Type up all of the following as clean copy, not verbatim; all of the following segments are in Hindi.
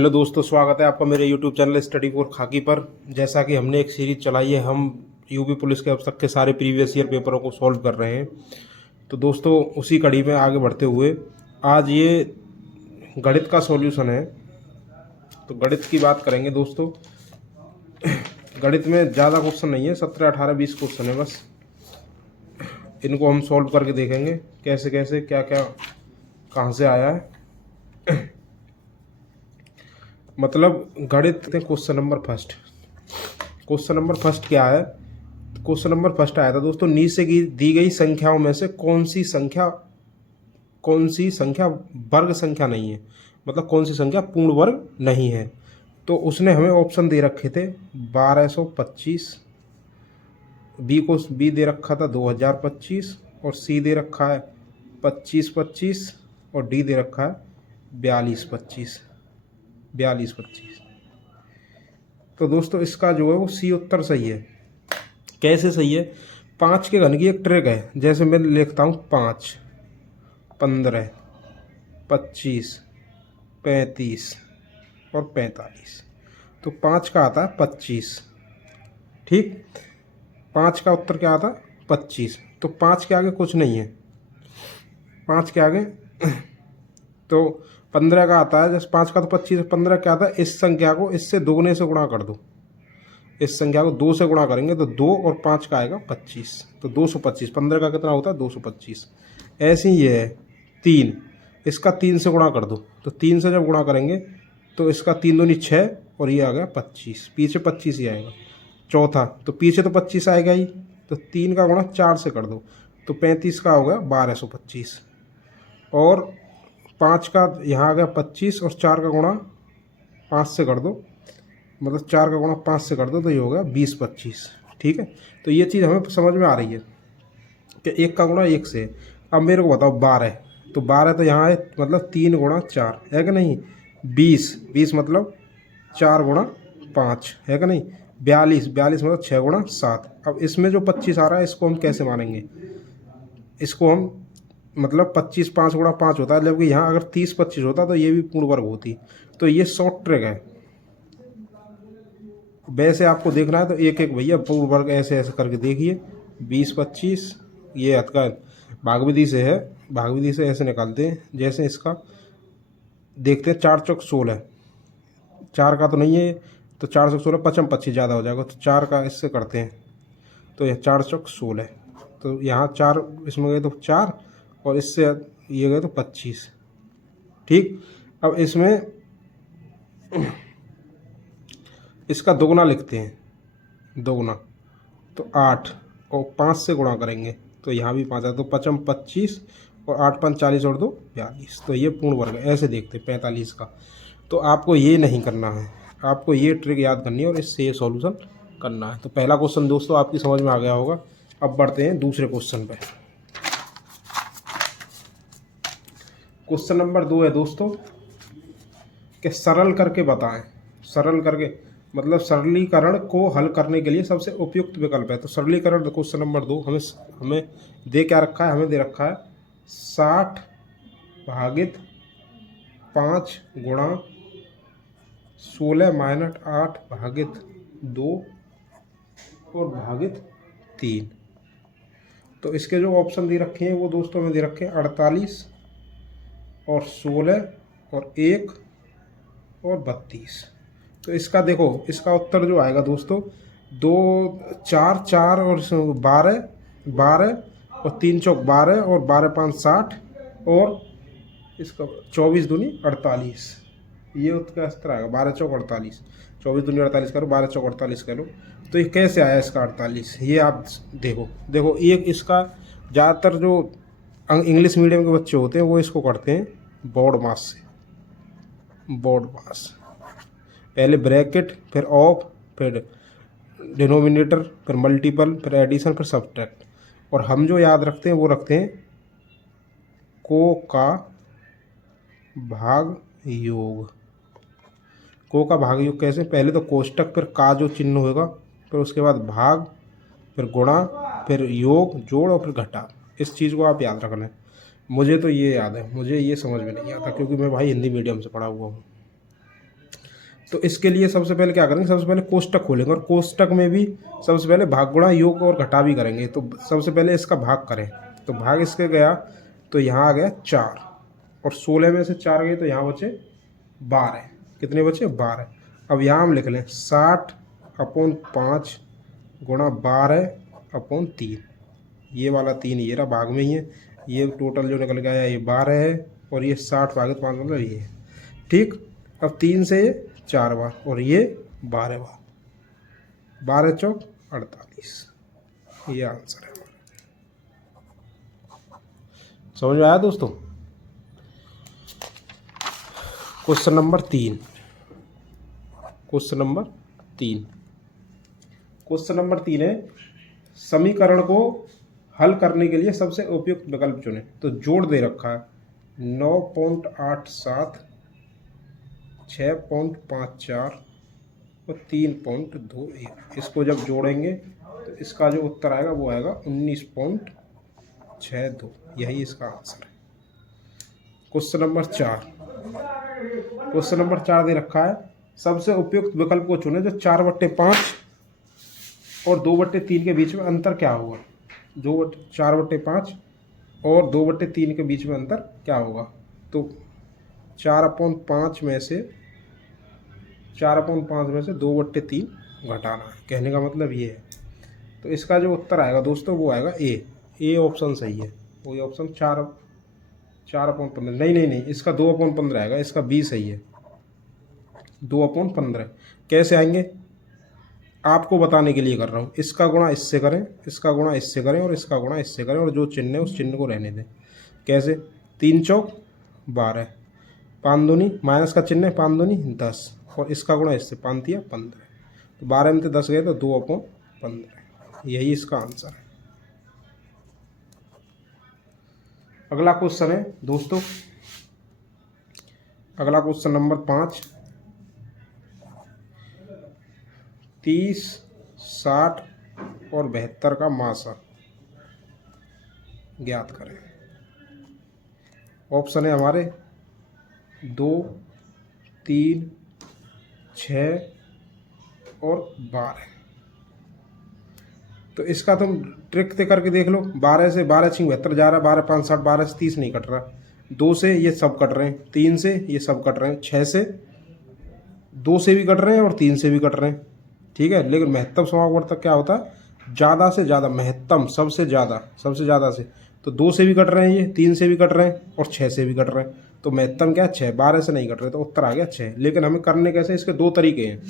हेलो दोस्तों, स्वागत है आपका मेरे यूट्यूब चैनल स्टडी फॉर खाकी पर। जैसा कि हमने एक सीरीज चलाई है, हम यूपी पुलिस के अब तक के सारे प्रीवियस ईयर पेपरों को सॉल्व कर रहे हैं। तो दोस्तों, उसी कड़ी में आगे बढ़ते हुए आज ये गणित का सॉल्यूशन है। तो गणित की बात करेंगे दोस्तों। गणित में ज़्यादा क्वेश्चन नहीं है, 17, 18, 20 क्वेश्चन है बस। इनको हम सॉल्व करके देखेंगे कैसे कैसे क्या क्या कहाँ से आया है। मतलब गणित के question number first. Question number first क्या है? क्वेश्चन नंबर फर्स्ट आया था दोस्तों, नीचे की दी गई संख्याओं में से कौन सी संख्या वर्ग संख्या नहीं है, मतलब कौन सी संख्या पूर्ण वर्ग नहीं है। तो उसने हमें ऑप्शन दे रखे थे 1225, बी दे रखा था 2025, और सी दे रखा है 2525, और डी दे रखा है 4225। तो दोस्तों इसका जो है वो सी उत्तर सही है। कैसे सही है? 5 के घन की एक ट्रिक है। जैसे मैं लिखता हूँ 5, 15, 25, 35 और 45। तो 5 का आता है 25। ठीक, 5 का उत्तर क्या आता है? 25। तो 5 के आगे कुछ नहीं है, 5 के आगे तो 15 का आता है। जैसे 5 का तो 25, 15 क्या आता है? इस संख्या को इससे दोगुने से गुणा कर दो। इस संख्या को 2 से गुणा करेंगे तो 2 और 5 का आएगा 25। तो 225। 15 का कितना होता है? 225। ऐसे ही ये है 3, इसका 3 से गुणा कर दो। तो 3 से जब गुणा करेंगे तो इसका 3 दूनी 6, और ये आ गया 25। पीछे 25 ही आएगा। चौथा, तो पीछे तो 25 आएगा ही, तो 3 का गुणा 4 से कर दो। तो 35 का हो गया 1225। और 5 का यहाँ आ गया 25, और 4 का गुणा 5 से कर दो, मतलब 4 का गुणा 5 से कर दो, तो ये हो गया 2025। ठीक है, तो ये चीज़ हमें समझ में आ रही है कि 1 का गुणा 1 से। अब मेरे को बताओ 12, तो 12 तो यहाँ है, मतलब 3 गुणा 4 है कि नहीं? 20 मतलब 4 गुणा 5 है कि नहीं? 42 मतलब 6 गुणा 7। अब इसमें जो 25 आ रहा है इसको हम कैसे मानेंगे? इसको हम मतलब 25 5 गुणा 5 होता है, जबकि यहाँ अगर 30 25 होता तो ये भी पूर्ण वर्ग होती। तो ये शॉर्ट ट्रिक है। वैसे आपको देखना है तो एक एक भैया पूर्ण वर्ग ऐसे ऐसे करके देखिए। 20 25 ये हद का भागविधि से है, भागविधि से ऐसे निकालते हैं। जैसे इसका देखते हैं, 4 चौक 16, 4 का तो नहीं है, तो 4 चौक 16, 55 25 ज़्यादा हो जाएगा, तो 4 का इससे करते हैं। तो यह 4 चौक 16, तो यहाँ 4 इसमें गए तो 4, और इससे ये गए तो 25। ठीक, अब इसमें इसका दोगुना लिखते हैं, दोगुना तो 8, और 5 से गुणा करेंगे तो यहाँ भी 5 है, तो 55 25, और 8 5 40 और 2 42। तो ये पूर्ण वर्ग है। ऐसे देखते 45 का। तो आपको ये नहीं करना है, आपको ये ट्रिक याद करनी है और इससे ये सॉल्यूशन करना है। तो पहला क्वेश्चन दोस्तों आपकी समझ में आ गया होगा। अब बढ़ते हैं दूसरे क्वेश्चन पे। क्वेश्चन नंबर 2 है दोस्तों कि सरल करके बताएं। सरल करके मतलब सरलीकरण को हल करने के लिए सबसे उपयुक्त विकल्प है। तो सरलीकरण क्वेश्चन नंबर 2 हमें दे क्या रखा है? हमें दे रखा है 60 भागित 5 गुणा 16 माइनस 8 भागित 2 और भागित 3। तो इसके जो ऑप्शन दे रखे हैं वो दोस्तों में दे रखे हैं 48 और 16 और 1 और 32। तो इसका देखो, इसका उत्तर जो आएगा दोस्तों 2 4 4 और 12 12 और 3 चौक 12 और 12 5 60 और इसका 24 दूनी 48। ये उत्तर इस आएगा 12 चौक 48। 24 दूनी 48 करो, 12 चौक 48 करो। तो ये कैसे आया इसका 48? ये आप देखो एक इसका ज़्यादातर जो इंग्लिश मीडियम के बच्चे होते हैं वो इसको करते हैं बोर्ड मास से। बोर्ड मास, पहले ब्रैकेट, फिर ऑफ, फिर डिनोमिनेटर, फिर मल्टीपल, फिर एडिशन, फिर सब्ट्रैक्ट। और हम जो याद रखते हैं वो रखते हैं को का भाग योग। को का भाग योग कैसे? पहले तो कोष्टक, फिर का जो चिन्ह होगा, फिर उसके बाद भाग, फिर गुणा, फिर योग, जोड़, और फिर घटा। इस चीज़ को आप याद रखना है। मुझे तो ये याद है, मुझे ये समझ में नहीं आता क्योंकि मैं भाई हिंदी मीडियम से पढ़ा हुआ हूँ। तो इसके लिए सबसे पहले क्या करेंगे, सबसे पहले कोष्टक खोलेंगे और कोष्टक में भी सबसे पहले भाग गुणा योग और घटा भी करेंगे। तो सबसे पहले इसका भाग करें, तो भाग इसके गया तो यहाँ आ गया 4 और 16 में से 4 गए तो यहाँ बचे 12। कितने बचे? 12। अब यहाँ हम लिख लें 60/5 गुणा 12/3। ये वाला 3 ये रहा भाग में ही है, ये टोटल जो निकल गया ये 12 है और ये 60/5 मतलब ये है। ठीक, अब 3 से ये 4 बार और ये 12 बार, 12 चौक 48। ये आंसर है हमारा। समझ में आया दोस्तों? Question number 3। क्वेश्चन नंबर 3 है, समीकरण को हल करने के लिए सबसे उपयुक्त विकल्प चुनें। तो जोड़ दे रखा है 9.87, 6.54 और 3.21। इसको जब जोड़ेंगे तो इसका जो उत्तर आएगा वो आएगा 19.62। यही इसका आंसर है। क्वेश्चन नंबर 4 दे रखा है, सबसे उपयुक्त विकल्प को चुनें जो 4/5 और 2/3 के बीच में अंतर क्या होगा। 4/5 और 2/3 के बीच में अंतर क्या होगा। तो 4/5 में से 2/3 घटाना है, कहने का मतलब ये है। तो इसका जो उत्तर आएगा दोस्तों वो आएगा ए ऑप्शन सही है। वही ऑप्शन 4/15 नहीं, इसका 2/15 आएगा, इसका बी सही है। 2/15 कैसे आएंगे आपको बताने के लिए कर रहा हूँ। इसका गुणा इससे करें, इसका गुणा इससे करें और इसका गुणा इससे करें और जो चिन्ह है उस चिन्ह को रहने दें। कैसे? 3 चौक 12, 5 दूनी माइनस का चिन्ह है, 5 दूनी 10 और इसका गुणा इससे 5 दिया 15। तो 12 में से 10 गए तो 2/15। यही इसका आंसर है। अगला क्वेश्चन है दोस्तों, अगला क्वेश्चन नंबर 5। 30, 60 और 72 का मासा ज्ञात करें। ऑप्शन है हमारे 2, 3, 6 और 12। तो इसका तुम ट्रिक से करके देख लो। 12 से 12 छिंग 72 जा रहा है, 12 5 60, 12 से 30 नहीं कट रहा। 2 से ये सब कट रहे हैं, 3 से ये सब कट रहे हैं, 6 से 2 से भी कट रहे हैं और 3 से भी कट रहे हैं। ठीक है, लेकिन महत्तम समापवर्तक क्या होता है? ज़्यादा से ज़्यादा, महत्तम सबसे ज़्यादा से। तो 2 से भी कट रहे हैं, ये 3 से भी कट रहे हैं और 6 से भी कट रहे हैं। तो महत्तम क्या है? 6। 12 से नहीं कट रहे तो उत्तर आ गया 6। लेकिन हमें करने कैसे? इसके 2 तरीके हैं।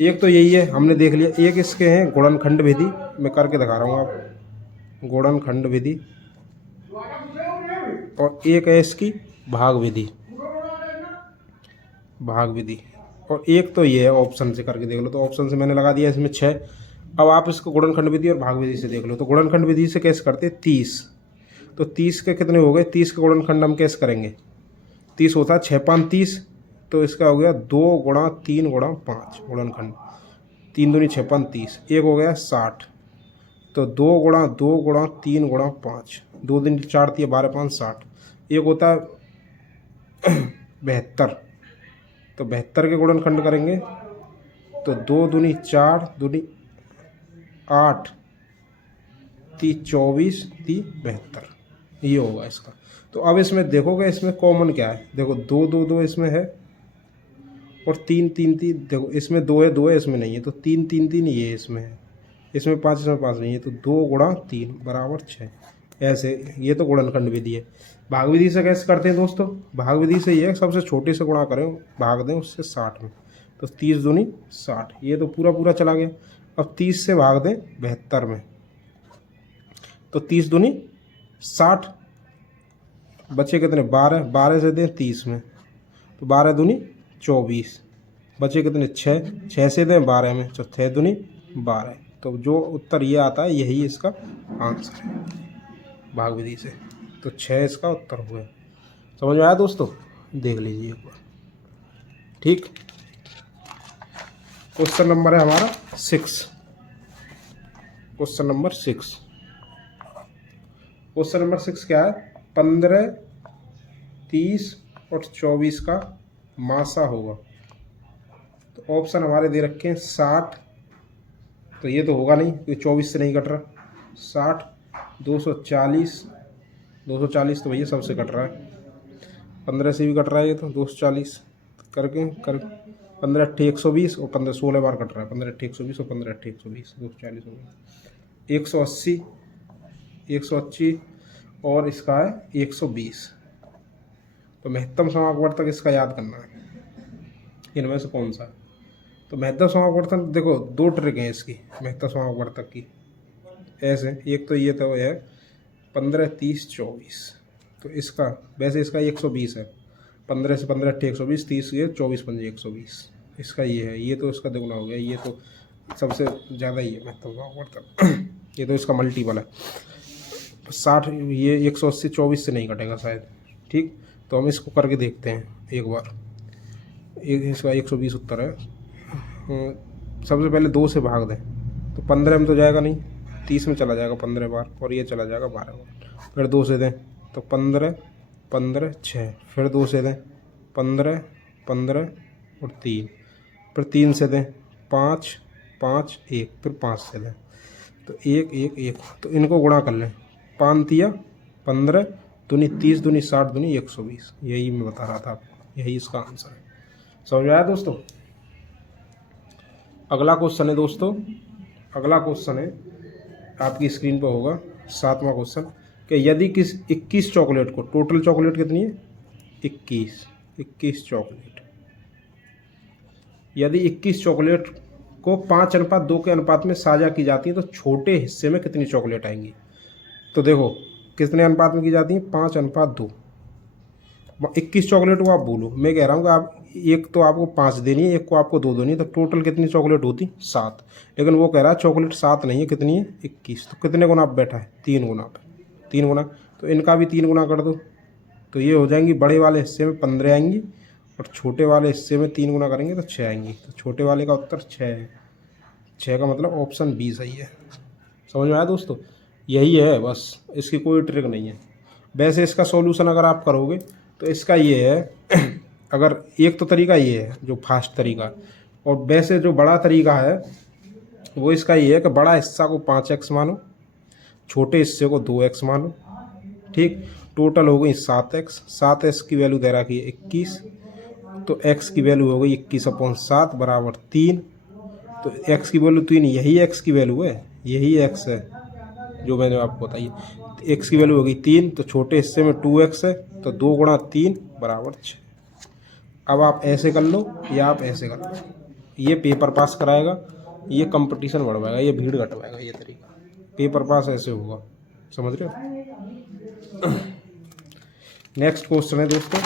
एक तो यही है, हमने देख लिया। एक इसके हैं गुणनखंड विधि, मैं करके दिखा रहा हूँ आप, गुणनखंड विधि। और एक है इसकी भाग विधि। और एक तो ये है, ऑप्शन से करके देख लो। तो ऑप्शन से मैंने लगा दिया इसमें 6। अब आप इसको गुणनखंड विधि और भाग विधि से देख लो। तो गुणनखंड विधि से कैसे करते हैं? 30। तो 30 के कितने हो गए? 30 के गुणनखंड हम कैसे करेंगे? 30 होता है 6 5 30, तो इसका हो गया 2 गुणा 3 गुणा 5 गुणनखंड। 3 दूनी 6 5 30। एक हो गया 60, तो 2 गुणा 3 गुणा 5, 2 दिन 4 दिए 12 5 60। एक होता है 72, तो 72 के गुणनखंड करेंगे तो 2 दूनी 4 दूनी 8 ती 24 ती 72, ये होगा इसका। तो अब इसमें देखोगे इसमें कॉमन क्या है। देखो 2 2 2 इसमें है और 3 3 3, देखो इसमें 2 है 2 है, इसमें नहीं है। तो 3 3 3 ये इसमें है, इसमें 5 इसमें 5 नहीं है। तो 2 गुणा 3 बराबर 6। ऐसे ये तो गुणनखंड विधि है। भाग विधि से कैसे करते हैं दोस्तों? भाग विधि से ये सबसे छोटे से गुणा करें, भाग दें उससे 60 में। तो 30 दूनी 60, ये तो पूरा चला गया। अब 30 से भाग दें 72 में, तो 30 दूनी 60, बचे कितने? 12। 12 से दें 30 में, तो 12 दूनी 24, बचे कितने? 6। 6 से दें 12 में, तो 6 दूनी 12। तो जो उत्तर ये आता है यही इसका आंसर है भाग विधि से। तो 6 इसका उत्तर हुआ। समझ में आया दोस्तों? देख लीजिए एक बार। ठीक, क्वेश्चन नंबर है हमारा 6। क्वेश्चन नंबर 6 क्या है? 15, 30 और 24 का मासा होगा। तो ऑप्शन हमारे दे रखे हैं 60, तो ये तो होगा नहीं क्योंकि 24 से नहीं कट रहा। 60, 240, 240 तो भैया सबसे कट रहा है, 15 से भी कट रहा है ये तो 240 करके कर 15 8 120 और 15 16 बार कट रहा है, 15 8 120 और 15 8 120, 240 हो गया। 180, 180 और इसका है 120। तो महत्तम समापवर्तक इसका याद करना है, इनमें से कौन सा है। तो महत्तम समापवर्तक देखो 2 ट्रिक हैं इसकी महत्तम समापवर्तक की। ऐसे एक तो ये तो है 15 30 24, तो इसका वैसे इसका 120 है, 15 से 15 8 120, 30 ये 24 5 120, इसका ये है, ये तो इसका दुगना हो गया, ये तो सबसे ज़्यादा ही है महत्तम समापवर्तक ये तो इसका मल्टीपल है। 60 ये 180 24 से नहीं कटेगा शायद, ठीक। तो हम इसको करके देखते हैं एक बार। इसका 120 उत्तर है। सबसे पहले 2 से भाग दें तो 15 में तो जाएगा नहीं, 30 में चला जाएगा 15 बार, और ये चला जाएगा 12 बार। फिर 2 से दें तो 15 15 6, फिर 2 से दें 15 15 और 3, फिर 3 से दें 5 5 1, फिर 5 से दें तो 1 1 1। तो इनको गुणा कर लें, 5 तिया 15 दूनी 30 दूनी 60 दूनी 120, यही मैं बता रहा था आपको, यही इसका आंसर है। समझ में आया दोस्तों। अगला क्वेश्चन है दोस्तों, अगला क्वेश्चन है आपकी स्क्रीन पर होगा 7वां क्वेश्चन कि यदि किस 21 चॉकलेट को, टोटल चॉकलेट कितनी है 21 चॉकलेट, यदि 21 चॉकलेट को 5:2 के अनुपात में साझा की जाती है तो छोटे हिस्से में कितनी चॉकलेट आएंगी। तो देखो कितने अनुपात में की जाती है 5:2। 21 चॉकलेट को आप बोलो, मैं कह रहा हूँ कि आप एक तो आपको 5 देनी है, एक को आपको 2 देनी है, तो टोटल कितनी चॉकलेट होती 7। लेकिन वो कह रहा है चॉकलेट 7 नहीं है, कितनी है 21। तो कितने गुना आप बैठा है 3 गुना पे, 3 गुना, तो इनका भी 3 गुना कर दो तो ये हो जाएंगी। बड़े वाले हिस्से में 15 आएंगी और छोटे वाले हिस्से में 3 गुना करेंगे तो 6 आएंगी। तो छोटे वाले का उत्तर 6 है। 6 का मतलब ऑप्शन बी सही है। समझ में आया दोस्तों, यही है बस, इसकी कोई ट्रिक नहीं है। वैसे इसका सॉल्यूशन अगर आप करोगे तो इसका ये है अगर एक तो तरीका ये है जो फास्ट तरीका, और वैसे जो बड़ा तरीका है वो इसका ये है कि बड़ा हिस्सा को 5x मानो, छोटे हिस्से को 2x मानो, ठीक। टोटल हो गई 7x, 7x की वैल्यू दे रखी है 21, तो x की वैल्यू हो गई 21/7 बराबर 3। तो x की वैल्यू 3, यही x की वैल्यू है, यही x है जो मैंने आपको बताई। x की वैल्यू हो गई 3, तो छोटे हिस्से में 2x है, तो 2 गुणा 3 बराबर 6। अब आप ऐसे कर लो या आप ऐसे कर लो, ये पेपर पास कराएगा, ये कंपटीशन बढ़वाएगा, ये भीड़ घटवाएगा, ये तरीका पेपर पास ऐसे होगा। समझ रहे हो। नेक्स्ट क्वेश्चन है दोस्तों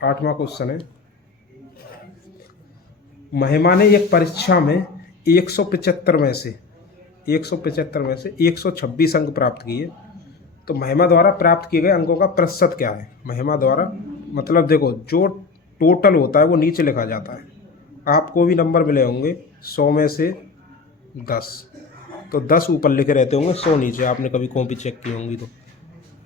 8वां क्वेश्चन है, महिमा ने एक परीक्षा में 175 में से 126 अंक प्राप्त किए, तो महिमा द्वारा प्राप्त किए गए अंकों का प्रतिशत क्या है। महिमा द्वारा मतलब देखो जो टोटल होता है वो नीचे लिखा जाता है। आपको भी नंबर मिले होंगे 100 में से 10, तो 10 ऊपर लिखे रहते होंगे, 100 नीचे। आपने कभी कॉपी चेक की होंगी तो,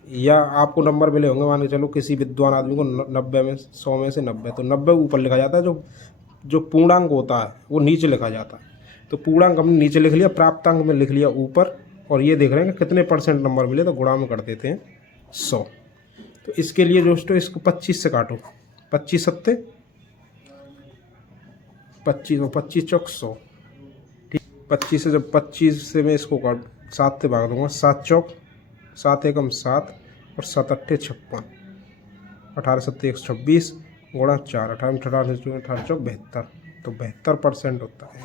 या आपको नंबर मिले होंगे, मान के चलो किसी विद्वान आदमी को 90 में 100 में से 90, तो 90 ऊपर लिखा जाता है। जो पूर्णांक होता है वो नीचे लिखा जाता है। तो पूर्णांक हमने नीचे लिख लिया, प्राप्तांक में लिख लिया ऊपर, और ये देख रहे हैं कि कितने % नंबर मिले, तो गुणा में कर देते हैं 100। तो इसके लिए दोस्तों इसको 25 से काटो, 25 सत्ते 25 और 25 चौक 100, ठीक। 25 से जब 25 से मैं इसको काट 7 से भाग दूंगा, 7 चौक 7 एकम 7 और 7 अट्ठे 56, 18 सत्ते 126 गुणा 4, 18 चौक 72, तो 72% होता है।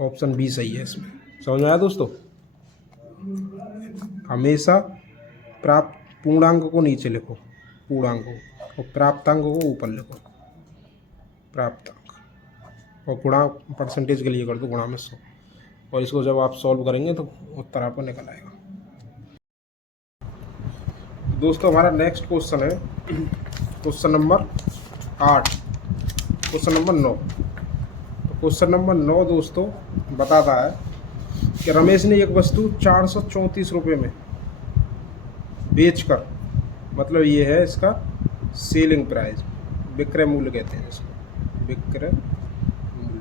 ऑप्शन बी सही है इसमें। समझ में आया दोस्तों। हमेशा प्राप्त पूर्णांक को नीचे लिखो, पूर्णांक को, और प्राप्तांक को ऊपर लिखो, प्राप्तांक, और गुणा परसेंटेज के लिए कर दो गुणा में 100, और इसको जब आप सॉल्व करेंगे तो उत्तर आपको निकल आएगा। दोस्तों हमारा नेक्स्ट क्वेश्चन है क्वेश्चन नंबर 8, क्वेश्चन नंबर 9। तो क्वेश्चन नंबर 9 दोस्तों बताता है कि रमेश ने एक वस्तु 434 रुपये में बेचकर, मतलब ये है इसका सेलिंग प्राइस, विक्रय मूल्य कहते हैं इसको, विक्रय मूल्य।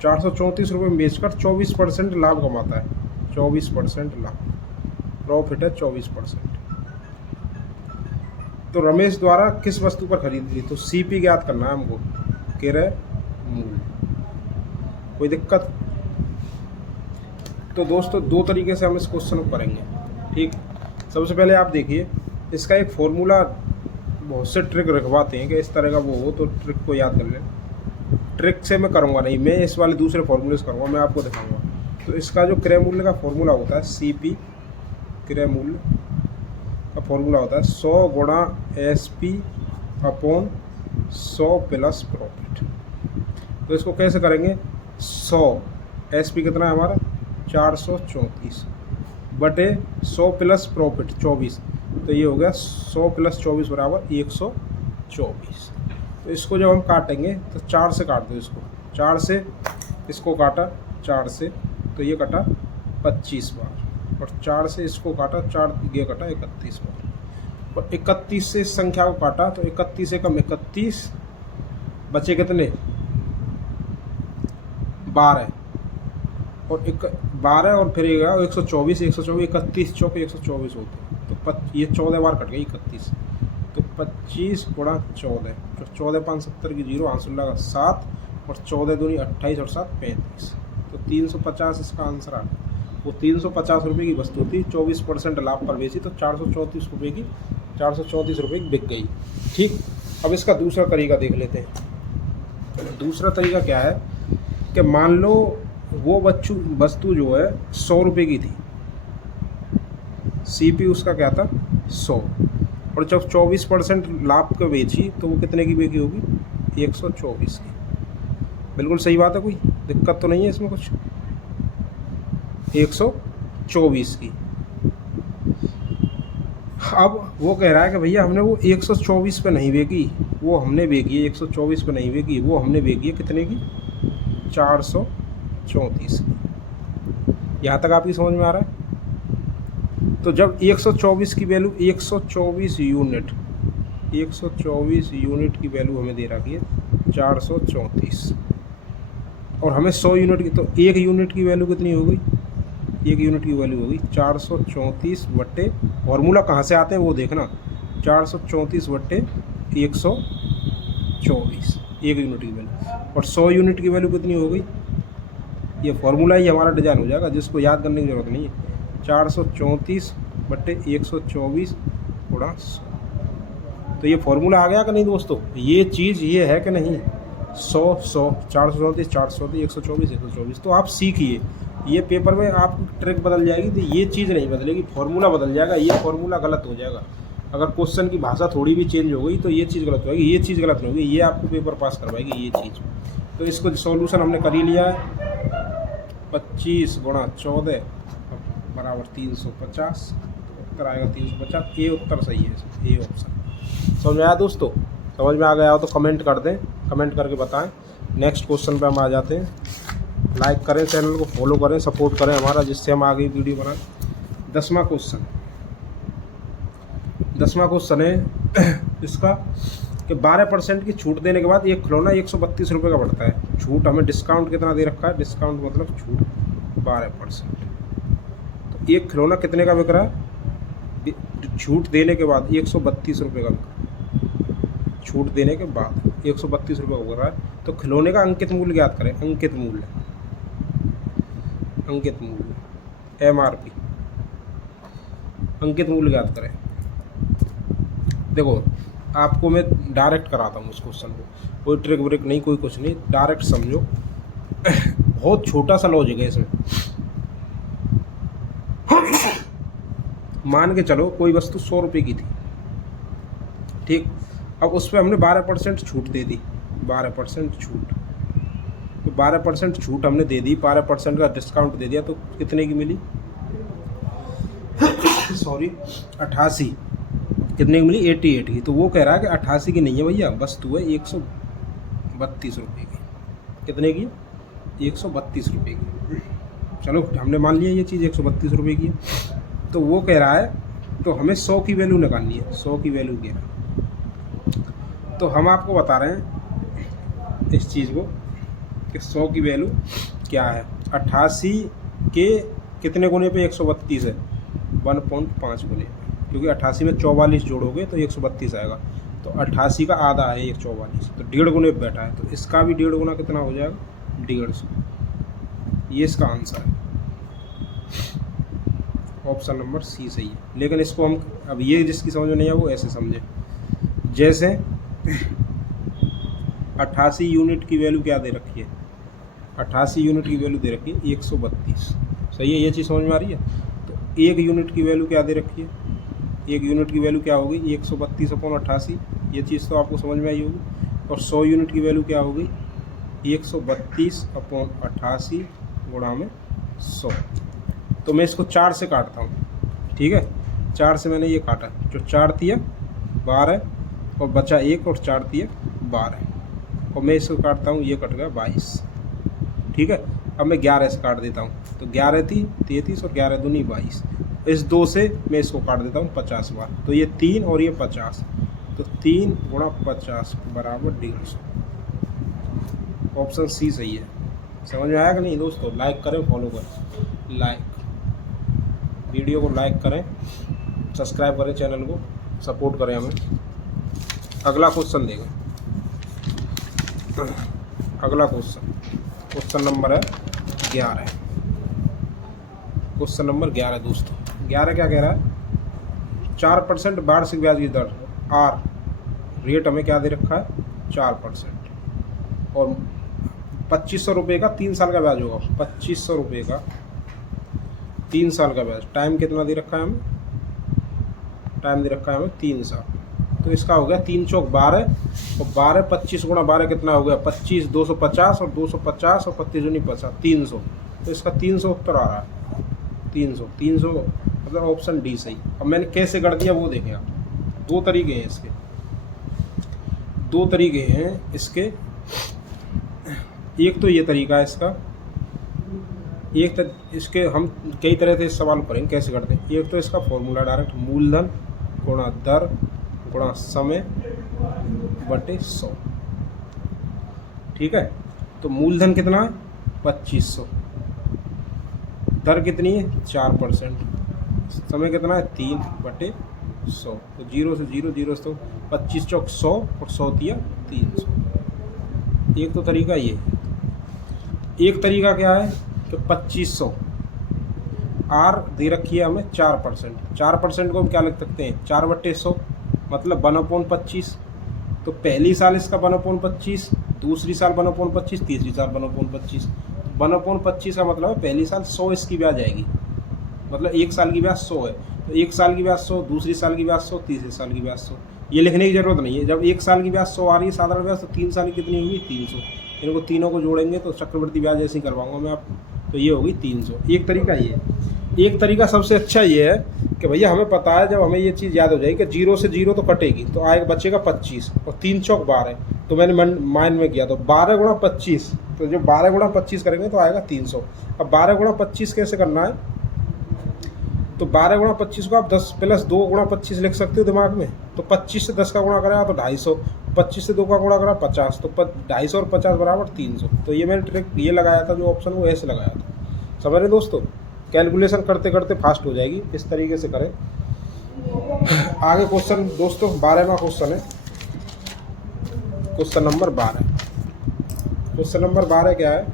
434 रुपये में बेचकर 24% लाभ कमाता है, 24% लाभ, प्रॉफिट है 24%। तो रमेश द्वारा किस वस्तु पर खरीदी थी, तो सीपी ज्ञात करना है हमको, क्रय मूल्य। कोई दिक्कत? तो दोस्तों दो तरीके से हम इस क्वेश्चन को करेंगे, ठीक। सबसे पहले आप देखिए, इसका एक फॉर्मूला बहुत से ट्रिक रखवाते हैं कि इस तरह का वो हो, तो ट्रिक को याद कर लें। ट्रिक से मैं करूँगा नहीं, मैं इस वाले दूसरे फॉर्मूले से करूँगा, मैं आपको दिखाऊंगा। तो इसका जो क्रय मूल्य का फॉर्मूला होता है, सीपी क्रय मूल्य का फॉर्मूला होता है 100 गुणा SP अपॉन 100 प्लस प्रॉफिट। तो इसको कैसे करेंगे, 100 SP कितना है हमारा 434 बटे 100 प्लस प्रॉफिट 24, तो ये हो गया 100 प्लस 24 बराबर 124। तो इसको जब हम काटेंगे तो 4 से काट दो इसको, 4 से इसको काटा 4 से, तो ये कटा 25 बार, और 4 से इसको काटा 4 ये कटा 31 बार, और 31 से इस संख्या को काटा तो 31 से कम 31, बचे कितने 12, और 12 और फिर 124, 31 चौके 124 होते हैं, तो ये 14 बार कट गई 31, तो 25 गुणा 14, तो 14 5 70 की 0, आंसर लगा 7, और 14 दूनी 28 और 7 35, तो 350 इसका आंसर आ गया। वो 350 रुपये की वस्तु थी, 24% लाभ पर बेची, तो 434 रुपये की 434 रुपये की बिक गई, ठीक। अब इसका दूसरा तरीका देख लेते हैं। दूसरा तरीका क्या है कि मान लो वो वस्तु जो है 100 रुपये की थी, सीपी उसका क्या था 100, और जब 24% लाभ का बेची तो वो कितने की बेची होगी 124 की। बिल्कुल सही बात है, कोई दिक्कत तो नहीं है इसमें कुछ, 124 की। अब वो कह रहा है कि भैया हमने वो 124 पे नहीं बेची, वो हमने बेची है 124 पे नहीं बेची, वो हमने बेची है कितने की 434 की। यहाँ तक आपकी समझ में आ रहा है? तो जब 124 की वैल्यू 124 यूनिट की वैल्यू हमें दे रखी है 434, और हमें 100 यूनिट की, तो 1 यूनिट की वैल्यू कितनी हो गई, 1 यूनिट की वैल्यू होगी 434 बट्टे, फॉर्मूला कहाँ से आते हैं वो देखना, 434 बट्टे 124, 1 यूनिट की वैल्यू, और 100 यूनिट की वैल्यू कितनी हो गई, ये फॉर्मूला ही हमारा डिजाइन हो जाएगा, जिसको याद करने की ज़रूरत नहीं है, 434 बट्टे 124 गुणा 100। तो ये फॉर्मूला आ गया कि नहीं दोस्तों, ये चीज़ ये है कि नहीं, 100 434 434 124 124। तो आप सीखिए, ये पेपर में आप ट्रिक बदल जाएगी, तो ये चीज़ नहीं बदलेगी, फॉर्मूला बदल जाएगा, ये फॉर्मूला गलत हो जाएगा। अगर क्वेश्चन की भाषा थोड़ी भी चेंज हो गई तो ये चीज़ गलत होगी, ये चीज़ गलत नहीं होगी, ये आपको पेपर पास करवाएगी ये चीज़। तो इसको सॉल्यूशन हमने कर ही लिया है, 25 गुणा 14 बराबर 350, तो उत्तर आएगा 350। ये उत्तर सही है, ये ऑप्शन। समझ में आया दोस्तों? समझ में आ गया हो तो कमेंट कर दें, कमेंट करके बताएं। नेक्स्ट क्वेश्चन पे हम आ जाते हैं। लाइक करें, चैनल को फॉलो करें, सपोर्ट करें हमारा, जिससे हम आगे वीडियो बनाएं। 10वां क्वेश्चन है इसका कि 12% की छूट देने के बाद एक खिलौना 132 रुपये का पड़ता है। छूट हमें डिस्काउंट कितना दे रखा है, डिस्काउंट मतलब छूट 12%। तो एक खिलौना कितने का बिक रहा है, छूट देने के बाद 132 रुपये का बिक रहा है, छूट देने के बाद 132 रुपये का बिक रहा है। तो खिलौने का अंकित मूल्य ज्ञात करें, अंकित मूल्य MRP, अंकित मूल्य ज्ञात करें। देखो आपको मैं डायरेक्ट कराता हूँ इस क्वेश्चन को, कोई ट्रिक व्रिक नहीं, कोई कुछ नहीं, डायरेक्ट समझो। बहुत छोटा सा लॉजिक है इसमें। मान के चलो कोई वस्तु 100 रुपये की थी, ठीक। अब उस पर हमने 12% छूट दे दी, 12% छूट, तो 12% छूट हमने दे दी, 12% का डिस्काउंट दे दिया, तो कितने की मिली 88, कितने की मिली 88 की। तो वो कह रहा है कि 88 की नहीं है भैया, वस्तु है 132 रुपये की। कितने की? 132 रुपये की। चलो हमने मान लिया ये चीज़ 132 रुपये की है। तो वो कह रहा है तो हमें 100 की वैल्यू निकालनी है। 100 की वैल्यू क्या है, तो हम आपको बता रहे हैं इस चीज़ को कि 100 की वैल्यू क्या है। 88 के कितने गुने पे 132 है, 1.5 गुने, क्योंकि 88 में 44 जोड़ोगे तो 132 आएगा। तो 88 का आधा है 144, तो 1.5 गुने पे बैठा है, तो इसका भी 1.5 गुना कितना हो जाएगा, 150। ये इसका आंसर है, ऑप्शन नंबर सी सही है। लेकिन इसको हम अब ये जिसकी समझ में नहीं आया वो ऐसे समझे, जैसे 88 यूनिट की वैल्यू क्या दे रखी है, 88 यूनिट की वैल्यू दे रखी है 132, सही है, ये चीज़ समझ में आ रही है। तो 1 यूनिट की वैल्यू क्या दे रखी है, 1 यूनिट की वैल्यू क्या होगी, 132/88, ये चीज़ तो आपको समझ में आई होगी। और 100 यूनिट की वैल्यू क्या होगी, 132/88 गुणा में 100। तो मैं इसको 4 से काटता हूँ, ठीक है, 4 से मैंने ये काटा, जो 4 दिया 12 और बचा 1 और 4 दिया 12, और मैं इसको काटता हूँ, ये कट गया 22, ठीक है। अब मैं 11 से काट देता हूँ, तो 11 थी 33 और 11 दूनी 22, इस 2 से मैं इसको काट देता हूँ 50 बार, तो ये 3 और ये 50, तो 3 गुणा 50 बराबर 150। ऑप्शन सी सही है। समझ में आया कि नहीं दोस्तों? लाइक करें, फॉलो करें, वीडियो को लाइक करें, सब्सक्राइब करें, चैनल को सपोर्ट करें हमें। अगला क्वेश्चन देखें, अगला क्वेश्चन नंबर है 11। क्वेश्चन नंबर 11 दोस्तों, 11 क्या कह रहा है, 4% वार्षिक ब्याज की दर आर, रेट हमें क्या दे रखा है 4%, और 2500 रुपये का 3 साल का ब्याज होगा, 2500 रुपये का 3 साल का ब्याज। टाइम कितना दे रखा है हमें, टाइम दे रखा है हमें 3 साल। तो इसका हो गया 3 चौक 12 और 12 25 गुणा 12 कितना हो गया 25, 250 और 250 और 25 दूनी 50, 300। तो इसका 300 उत्तर आ रहा है, 300 मतलब ऑप्शन डी सही। अब मैंने कैसे कर दिया वो देखें आप, 2 तरीके हैं इसके, 2 तरीके हैं इसके। एक तो ये तरीका है इसका, इसके हम कई तरह से सवाल करेंगे कैसे करते हैं। एक तो इसका फॉर्मूला डायरेक्ट, मूलधन गुणा दर गुणा समय बटे 100, ठीक है। तो मूलधन कितना है 2500, दर कितनी है 4%, समय कितना है 3/100, तो 0 से 0 0 से 25 चौक 100 और 100 दिया 300। एक तो तरीका ये, एक तरीका क्या है कि 2500 आर दे रखी है हमें 4%, 4% को हम क्या लिख सकते हैं 4/100 मतलब 1/25। तो पहली साल इसका 1/25, दूसरी साल 1/25, तीसरी साल 1/25। 1/25 का मतलब है पहली साल 100 इसकी ब्याज आएगी, मतलब 1 साल की ब्याज 100 है, तो 1 साल की ब्याज 100, दूसरी साल की ब्याज 100, तीसरी साल की ब्याज 100। ये लिखने की ज़रूरत नहीं है, जब 1 साल की ब्याज 100 आ रही है साधारण ब्याज, तो 3 साल की कितनी होगी 300। इनको तीनों को जोड़ेंगे तो चक्रवृद्धि ब्याज ऐसे ही करवाऊंगा मैं आपको, तो ये होगी 300। एक तरीका ये है। एक तरीका सबसे अच्छा ये है कि भैया हमें पता है, जब हमें ये चीज़ याद हो जाएगी कि 0 से 0 तो कटेगी, तो आएगा बचेगा 25 और 3 चौक 12, तो मैंने माइंड में किया, तो 12 गुणा 25, तो जब 12 गुणा 25 करेंगे तो आएगा 300। अब 12 गुणा 25 कैसे करना है, तो 12 गुणा 25 को आप 10 + 2 गुणा 25 लिख सकते हो दिमाग में। तो 25 से 10 का गुणा करा तो 250, 25 से 2 का गुणा करा 50, तो 250 और 50 बराबर 300। तो ये मैंने ट्रिक ये लगाया था, जो ऑप्शन वो ऐसे लगाया था। समझ रहे दोस्तों? कैलकुलेशन करते करते फास्ट हो जाएगी, इस तरीके से करें। आगे क्वेश्चन दोस्तों 12वां क्वेश्चन है, क्वेश्चन नंबर 12। क्वेश्चन नंबर 12 क्या है,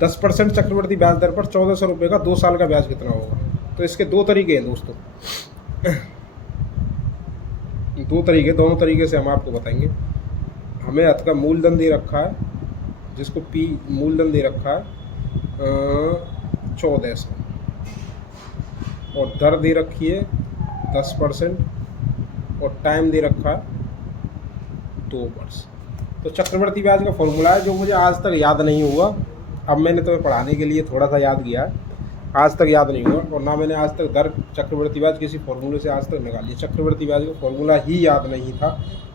10% चक्रवृद्धि ब्याज दर पर 1400 रुपये का 2 साल का ब्याज कितना होगा। तो इसके 2 तरीके हैं दोस्तों, 2 तरीके, दोनों तरीके से हम आपको बताएंगे। हमें अर्थ का मूलधन दे रखा है, जिसको पी मूलधन दे रखा है 1400, और दर दे रखी है 10% और टाइम दे रखा है 2 वर्ष। तो चक्रवृद्धि ब्याज का फॉर्मूला है जो मुझे आज तक याद नहीं हुआ, अब मैंने तुम्हें पढ़ाने के लिए थोड़ा सा याद किया है, आज तक याद नहीं हुआ, और ना मैंने आज तक दर चक्रवृद्धि ब्याज किसी फॉर्मूले से आज तक निकाली। चक्रवृद्धि ब्याज का फॉर्मूला ही याद नहीं था,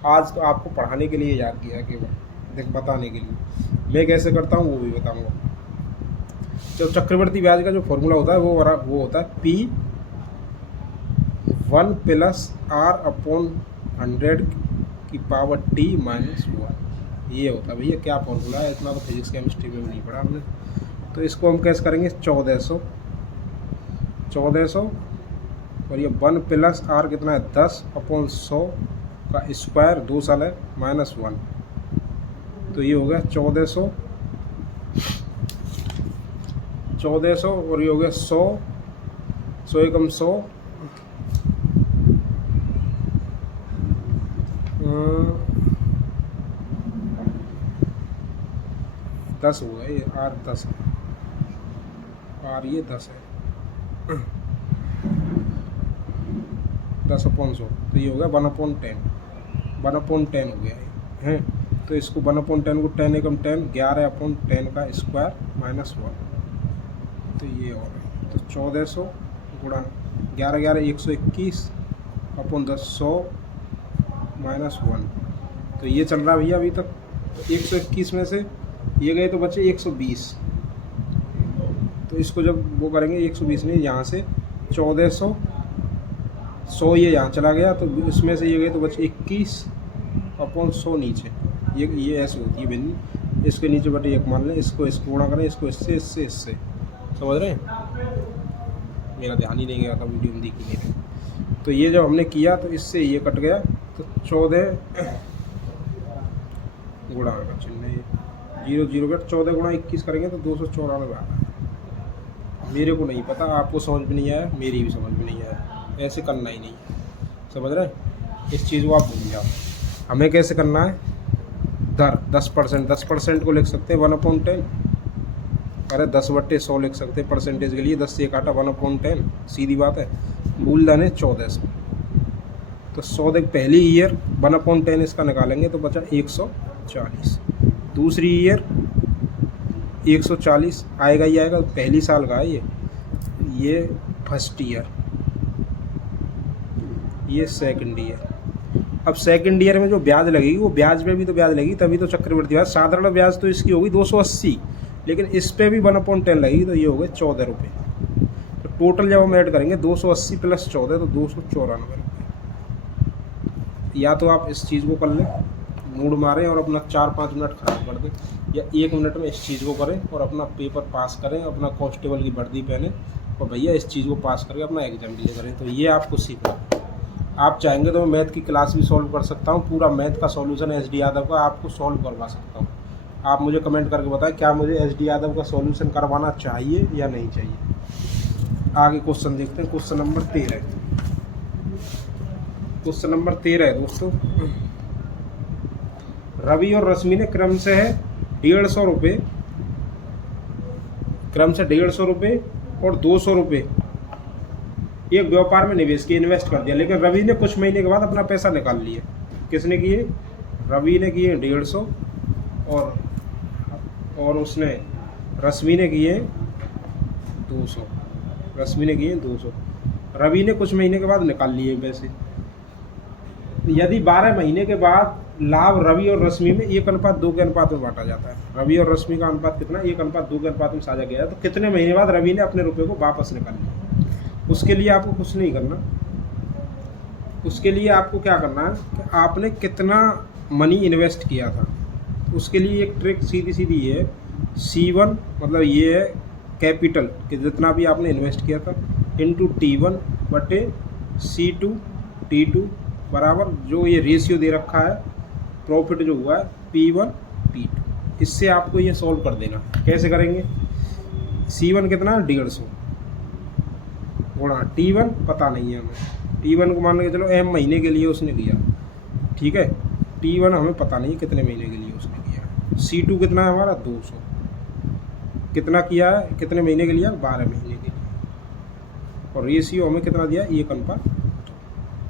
आज तो आपको पढ़ाने के लिए याद किया केवल, बताने के लिए। मैं कैसे करता हूँ वो भी बताऊँगा। तो चक्रवृद्धि ब्याज का जो फॉर्मूला होता है वो होता है P1 + R/100 की पावर t माइनस 1। ये होता है भैया, क्या फॉर्मूला है, इतना तो फिजिक्स केमिस्ट्री में भी नहीं पढ़ा हमने। तो इसको हम कैसे करेंगे, 1400 और ये 1 प्लस r कितना है 10/100 का स्क्वायर, 2 साल है माइनस 1। तो ये हो गया 1400 और ये हो गया 100 एकम 100 10 हुआ ये, r 10 है, r ये 10 है 10/100। तो ये हो गया 1/10 हो गया है। तो इसको 1/10 को 10 एकम 10 11/10 का स्क्वायर माइनस 1। तो ये हो रहा है, तो 1400 गुणा 11 121/10 100 माइनस 1। तो ये चल रहा है भैया अभी तक। तो 121 में से ये गए तो बचे 120। तो इसको जब वो करेंगे 120 नहीं, यहाँ से 1400 100 ये यहाँ चला गया, तो इसमें से ये गए तो बचे 21/100 नीचे। ये ऐसे होती है बिंदी, इसके नीचे बटे 1 मान लें, इसको गुणा करें, इसको इससे समझ रहे हैं। मेरा ध्यान ही नहीं गया था, वीडियो में दिख ही नहीं रहे। तो ये जब हमने किया तो इससे ये कट गया, तो 14 गुणा का चिन्ह 0 कट 14 गुणा 21 करेंगे तो 294 आ रहा है। मेरे को नहीं पता, आपको समझ में नहीं आया, मेरी भी समझ में नहीं आया, ऐसे करना ही नहीं है, समझ रहे हैं। इस चीज़ को आप भूल जाओ। हमें कैसे करना है, दर 10% को लिख सकते हैं 1/10। अरे 10/100 लिख सकते हैं परसेंटेज के लिए, 10 से काटा 1/10, सीधी बात है। मूलधन है 1400, तो 100 देख पहली ईयर 1/10 इसका निकालेंगे तो बचा 140। दूसरी ईयर 140 आएगा ही आएगा, पहली साल का है ये फर्स्ट ईयर, ये सेकंड ईयर। अब सेकंड ईयर में जो ब्याज लगेगी वो ब्याज पे भी तो ब्याज लगेगी, तभी तो चक्रवृद्धि ब्याज। साधारण ब्याज तो इसकी होगी 280, लेकिन इस पे भी 1/10 लगेगी, तो ये हो गए 14 रुपये। तो टोटल जब हम ऐड करेंगे 280 + 14 तो 294 रुपये। या तो आप इस चीज़ को कर लें, मूड मारें और अपना 4-5 मिनट ख़राब कर दें, या 1 मिनट में इस चीज़ को करें और अपना पेपर पास करें, अपना कांस्टेबल की वर्दी पहने और भैया इस चीज़ को पास करके अपना एग्जाम क्लियर करें। तो ये आपको सीखना। आप चाहेंगे तो मैं मैथ की क्लास भी सॉल्व कर सकता हूँ, पूरा मैथ का सॉल्यूशन एस डी यादव का आपको सॉल्व करवा सकता हूँ। आप मुझे कमेंट करके बताएं क्या मुझे एस डी यादव का सॉल्यूशन करवाना चाहिए या नहीं चाहिए। आगे क्वेश्चन देखते हैं, क्वेश्चन नंबर 13 है दोस्तों। रवि और रश्मि ने क्रम से 150 रुपये और 200 रुपये एक व्यापार में निवेश किए, इन्वेस्ट कर दिया। लेकिन रवि ने कुछ महीने के बाद अपना पैसा निकाल लिया। किसने किए, रवि ने किए 150 और उसने रश्मि ने किए 200। रवि ने कुछ महीने के बाद निकाल लिए पैसे। यदि 12 महीने के बाद लाभ रवि और रश्मि में 1:2 के अनुपात में बांटा जाता है। रवि और रश्मि का अनुपात कितना, 1:2 के अनुपात में साझा किया है। तो कितने महीने बाद रवि ने अपने रुपये को वापस निकाल लिया। उसके लिए आपको कुछ नहीं करना, उसके लिए आपको क्या करना है कि आपने कितना मनी इन्वेस्ट किया था। उसके लिए एक ट्रिक सीधी ये है, C1 मतलब ये है कैपिटल कि जितना भी आपने इन्वेस्ट किया था इंटू T1 बटे C2 T2 बराबर जो ये रेशियो दे रखा है प्रॉफिट जो हुआ है P1 P2। इससे आपको ये सॉल्व कर देना। कैसे करेंगे, C1 कितना 150 गुणा T1 पता नहीं है हमें, T1 को मान के चलो m महीने के लिए उसने किया, ठीक है। T1 हमें पता नहीं कितने महीने के लिए उसने किया। C2 कितना है हमारा 200, कितना किया है, कितने महीने के लिए 12 महीने के लिए। और रेशियो हमें कितना दिया 1:2।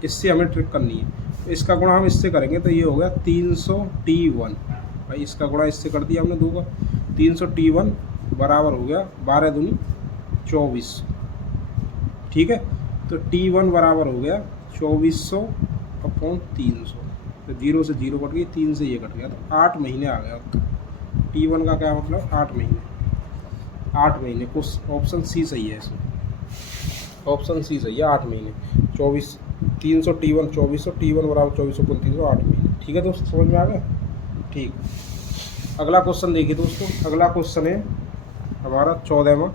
इससे हमें ट्रिक करनी है। तो इसका गुणा हम इससे करेंगे तो ये हो गया 300 T1। भाई इसका गुणा इससे कर दिया हमने 2 का, 300 T1 बराबर हो गया 12 दूनी 24, ठीक है। तो T1 बराबर हो गया 2400/300। तो 0 से 0 कट गई, 3 से ये कट गया, तो 8 महीने आ गया। तो T1 का क्या मतलब 8 महीने। कुछ ऑप्शन सी सही है इसमें, ऑप्शन सी सही है 8 महीने। 300 T1 2400, T1 बराबर 2400/300 8 महीने, ठीक है। ठीक है दोस्तों, समझ में आ गया? ठीक। अगला क्वेश्चन देखिए दोस्तों, अगला क्वेश्चन है हमारा 14वां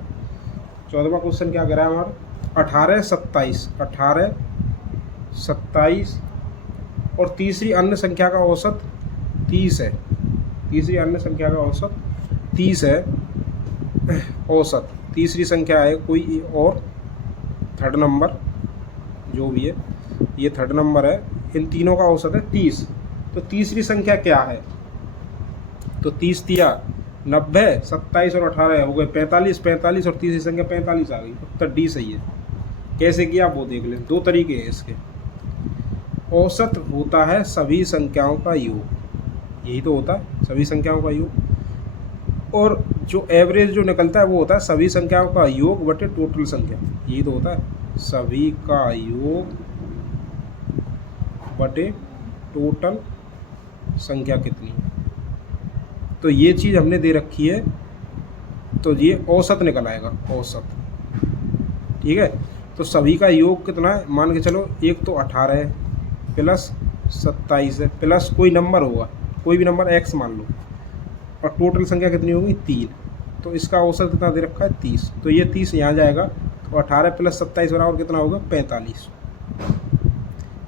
क्वेश्चन क्या कह रहा है हमारा 18 27 और तीसरी अन्य संख्या का औसत 30 है। तीसरी अन्य संख्या का औसत 30 है। औसत तीसरी संख्या है कोई और थर्ड नंबर जो भी है, ये थर्ड नंबर है, इन तीनों का औसत है 30। तो तीसरी संख्या क्या है? तो 30 तिया 90, 27 और 18 हो गए 45 और तीसरी संख्या 45 आ गई। उत्तर डी सही है। कैसे किया वो देख लें, दो तरीके हैं इसके। औसत होता है सभी संख्याओं का योग, यही तो होता है सभी संख्याओं का योग, और जो एवरेज जो निकलता है वो होता है सभी संख्याओं का योग बटे टोटल संख्या, यही तो होता है सभी का योग बटे टोटल संख्या कितनी है। तो ये चीज़ हमने दे रखी है, तो ये औसत निकल आएगा, औसत। ठीक है, तो सभी का योग कितना है, मान के चलो एक तो 18 है प्लस 27 है प्लस कोई नंबर होगा, कोई भी नंबर x मान लो, और टोटल संख्या कितनी होगी 3। तो इसका औसत कितना दे रखा है 30। तो ये 30 यहाँ जाएगा, तो 18 प्लस 27 बराबर कितना होगा 45।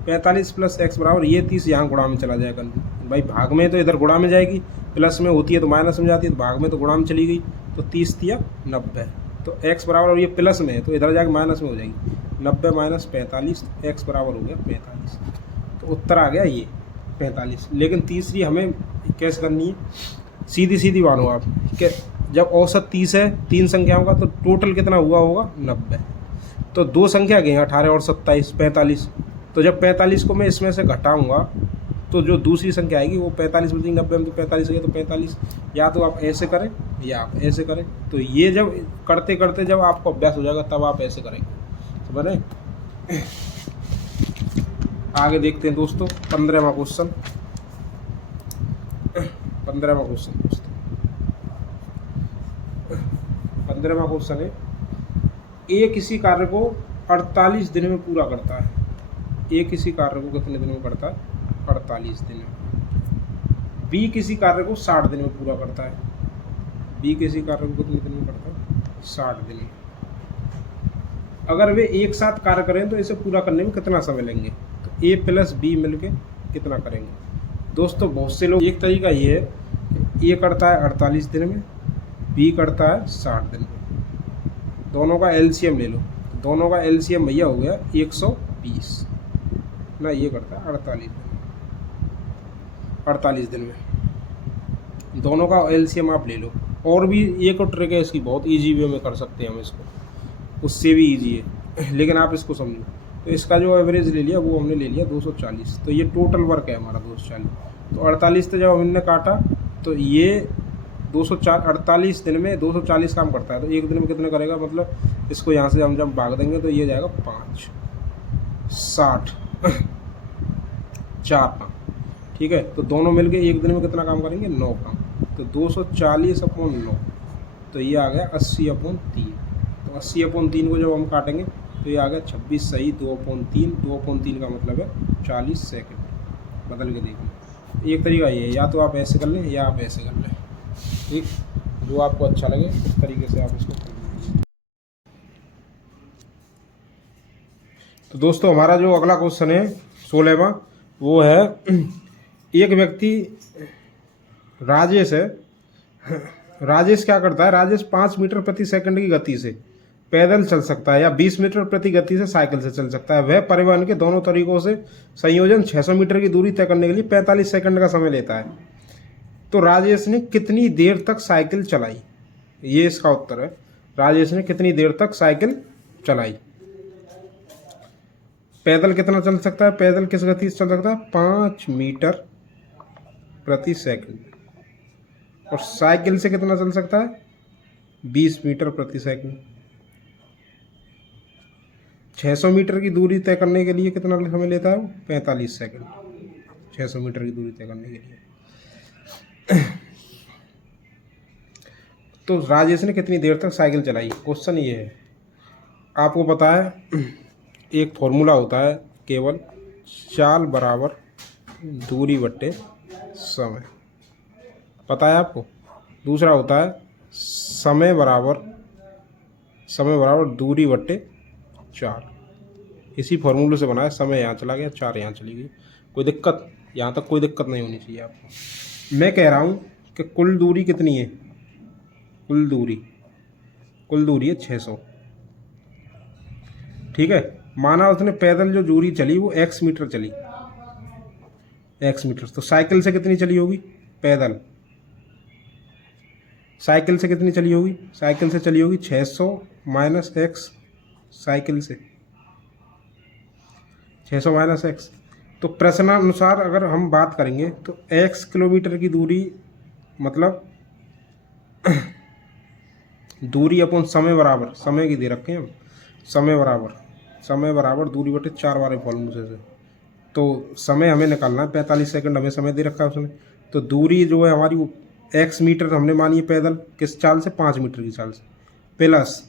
45 प्लस x बराबर ये 30 यहाँ गुणा में चला जाएगा। भाई भाग में तो इधर गुणा में जाएगी, प्लस में होती है तो माइनस में जाती है, तो भाग में तो गुणा में चली गई, तो 30 तिया 90। तो x बराबर, और ये प्लस में है तो इधर जाके माइनस में हो जाएगी, 90 माइनस 45, x बराबर हो गया 45। तो उत्तर आ गया ये 45। लेकिन तीसरी हमें कैसे करनी है, सीधी सीधी मानो आप कि जब औसत 30 है तीन संख्याओं का, तो टोटल कितना हुआ होगा 90। तो दो संख्या गई 18 और 27 45। तो जब 45 को मैं इसमें से घटाऊंगा तो जो दूसरी संख्या आएगी वो 45 बचेगी, 90 में तो 45 गई, तो 45। या तो आप ऐसे करें या आप ऐसे करें। तो ये जब करते करते जब आपको अभ्यास हो जाएगा तब आप ऐसे करेंगे, समझ रहे? आगे देखते हैं दोस्तों 15वां क्वेश्चन। 15वां क्वेश्चन दोस्तों, 15वां क्वेश्चन है, ए किसी कार्य को 48 दिन में पूरा करता है। ए किसी कार्य को कितने दिन में करता है? 48 दिन में। बी किसी कार्य को 60 दिन में पूरा करता है। बी किसी कार्य को कितने दिन में करता है? 60 दिन में। अगर वे एक साथ कार्य करें तो इसे पूरा करने में कितना समय लेंगे? तो ए प्लस बी मिलके कितना करेंगे? दोस्तों बहुत से लोग, एक तरीका ये है कि ए करता है 48 दिन में, बी करता है 60 दिन में। दोनों का एलसीएम ले लो, दोनों का एलसीएम भैया हो गया 120 ना, ये करता है 48 दिन में। दोनों का एलसीएम आप ले लो। और भी एक और ट्रिक है इसकी, बहुत इजी वे में कर सकते हैं हम इसको, उससे भी इजी है, लेकिन आप इसको समझो। तो इसका जो एवरेज ले लिया वो हमने ले लिया 240। तो ये टोटल वर्क है हमारा 240। तो 48 से जब हमने काटा तो ये 248 दिन में 240 काम करता है। तो एक दिन में कितने करेगा, मतलब इसको यहाँ से हम जब भाग देंगे तो ये जाएगा 5 60 4 5। ठीक है, तो दोनों मिलके एक दिन में कितना काम करेंगे? 9 काम। तो 240/9, तो ये आ गया 80/3। तो 80/3 को जब हम काटेंगे तो ये आ गया 26 सही 2/3। 2/3 का मतलब है 40 सेकंड। बदल के देखो, एक तरीका ये है, या तो आप ऐसे कर लें या आप ऐसे कर लें। ठीक, जो आपको अच्छा लगे उस तरीके से आप इसको कर लीजिए। तो दोस्तों हमारा जो अगला क्वेश्चन है 16वां, वो है एक व्यक्ति राजेश है। राजेश क्या करता है? राजेश 5 मीटर प्रति सेकंड की गति से पैदल चल सकता है या 20 मीटर प्रति गति से साइकिल से चल सकता है। वह परिवहन के दोनों तरीकों से संयोजन 600 मीटर की दूरी तय करने के लिए 45 सेकंड का समय लेता है। तो राजेश ने कितनी देर तक साइकिल चलाई? ये इसका उत्तर है। राजेश ने कितनी देर तक साइकिल चलाई? पैदल कितना चल सकता है? पैदल किस गति से चल सकता है? 5 मीटर प्रति सेकंड। और साइकिल से कितना चल सकता है? 20 मीटर प्रति सेकंड। 600 मीटर की दूरी तय करने के लिए कितना समय लेता है? 45 सेकंड। 600 मीटर की दूरी तय करने के लिए। तो राजेश ने कितनी देर तक साइकिल चलाई? क्वेश्चन ये है, आपको पता है एक फॉर्मूला होता है केवल चाल बराबर दूरी बट्टे समय, पता है आपको। दूसरा होता है समय बराबर दूरी बट्टे 4। इसी फॉर्मूले से बना है। समय यहाँ चला गया, 4 यहाँ चली गई। कोई दिक्कत? यहाँ तक कोई दिक्कत नहीं होनी चाहिए आपको। मैं कह रहा हूँ कि कुल दूरी कितनी है? कुल दूरी है 600। ठीक है। माना उसने पैदल जो दूरी चली वो x मीटर चली, x मीटर। तो साइकिल से कितनी चली होगी? पैदल साइकिल से कितनी चली होगी? साइकिल से चली होगी 600 माइनस x। साइकिल से 600 माइनस x। तो प्रश्नानुसार अगर हम बात करेंगे तो x किलोमीटर की दूरी, मतलब दूरी अपन समय बराबर, समय की दे रखे हैं हम, समय बराबर दूरी बटे 4 वाले फॉर्मूले से। तो समय हमें निकालना है, 45 सेकंड हमें समय दे रखा है उसने। तो दूरी जो है हमारी वो x मीटर हमने मानी है पैदल, किस चाल से? 5 मीटर की चाल से, प्लस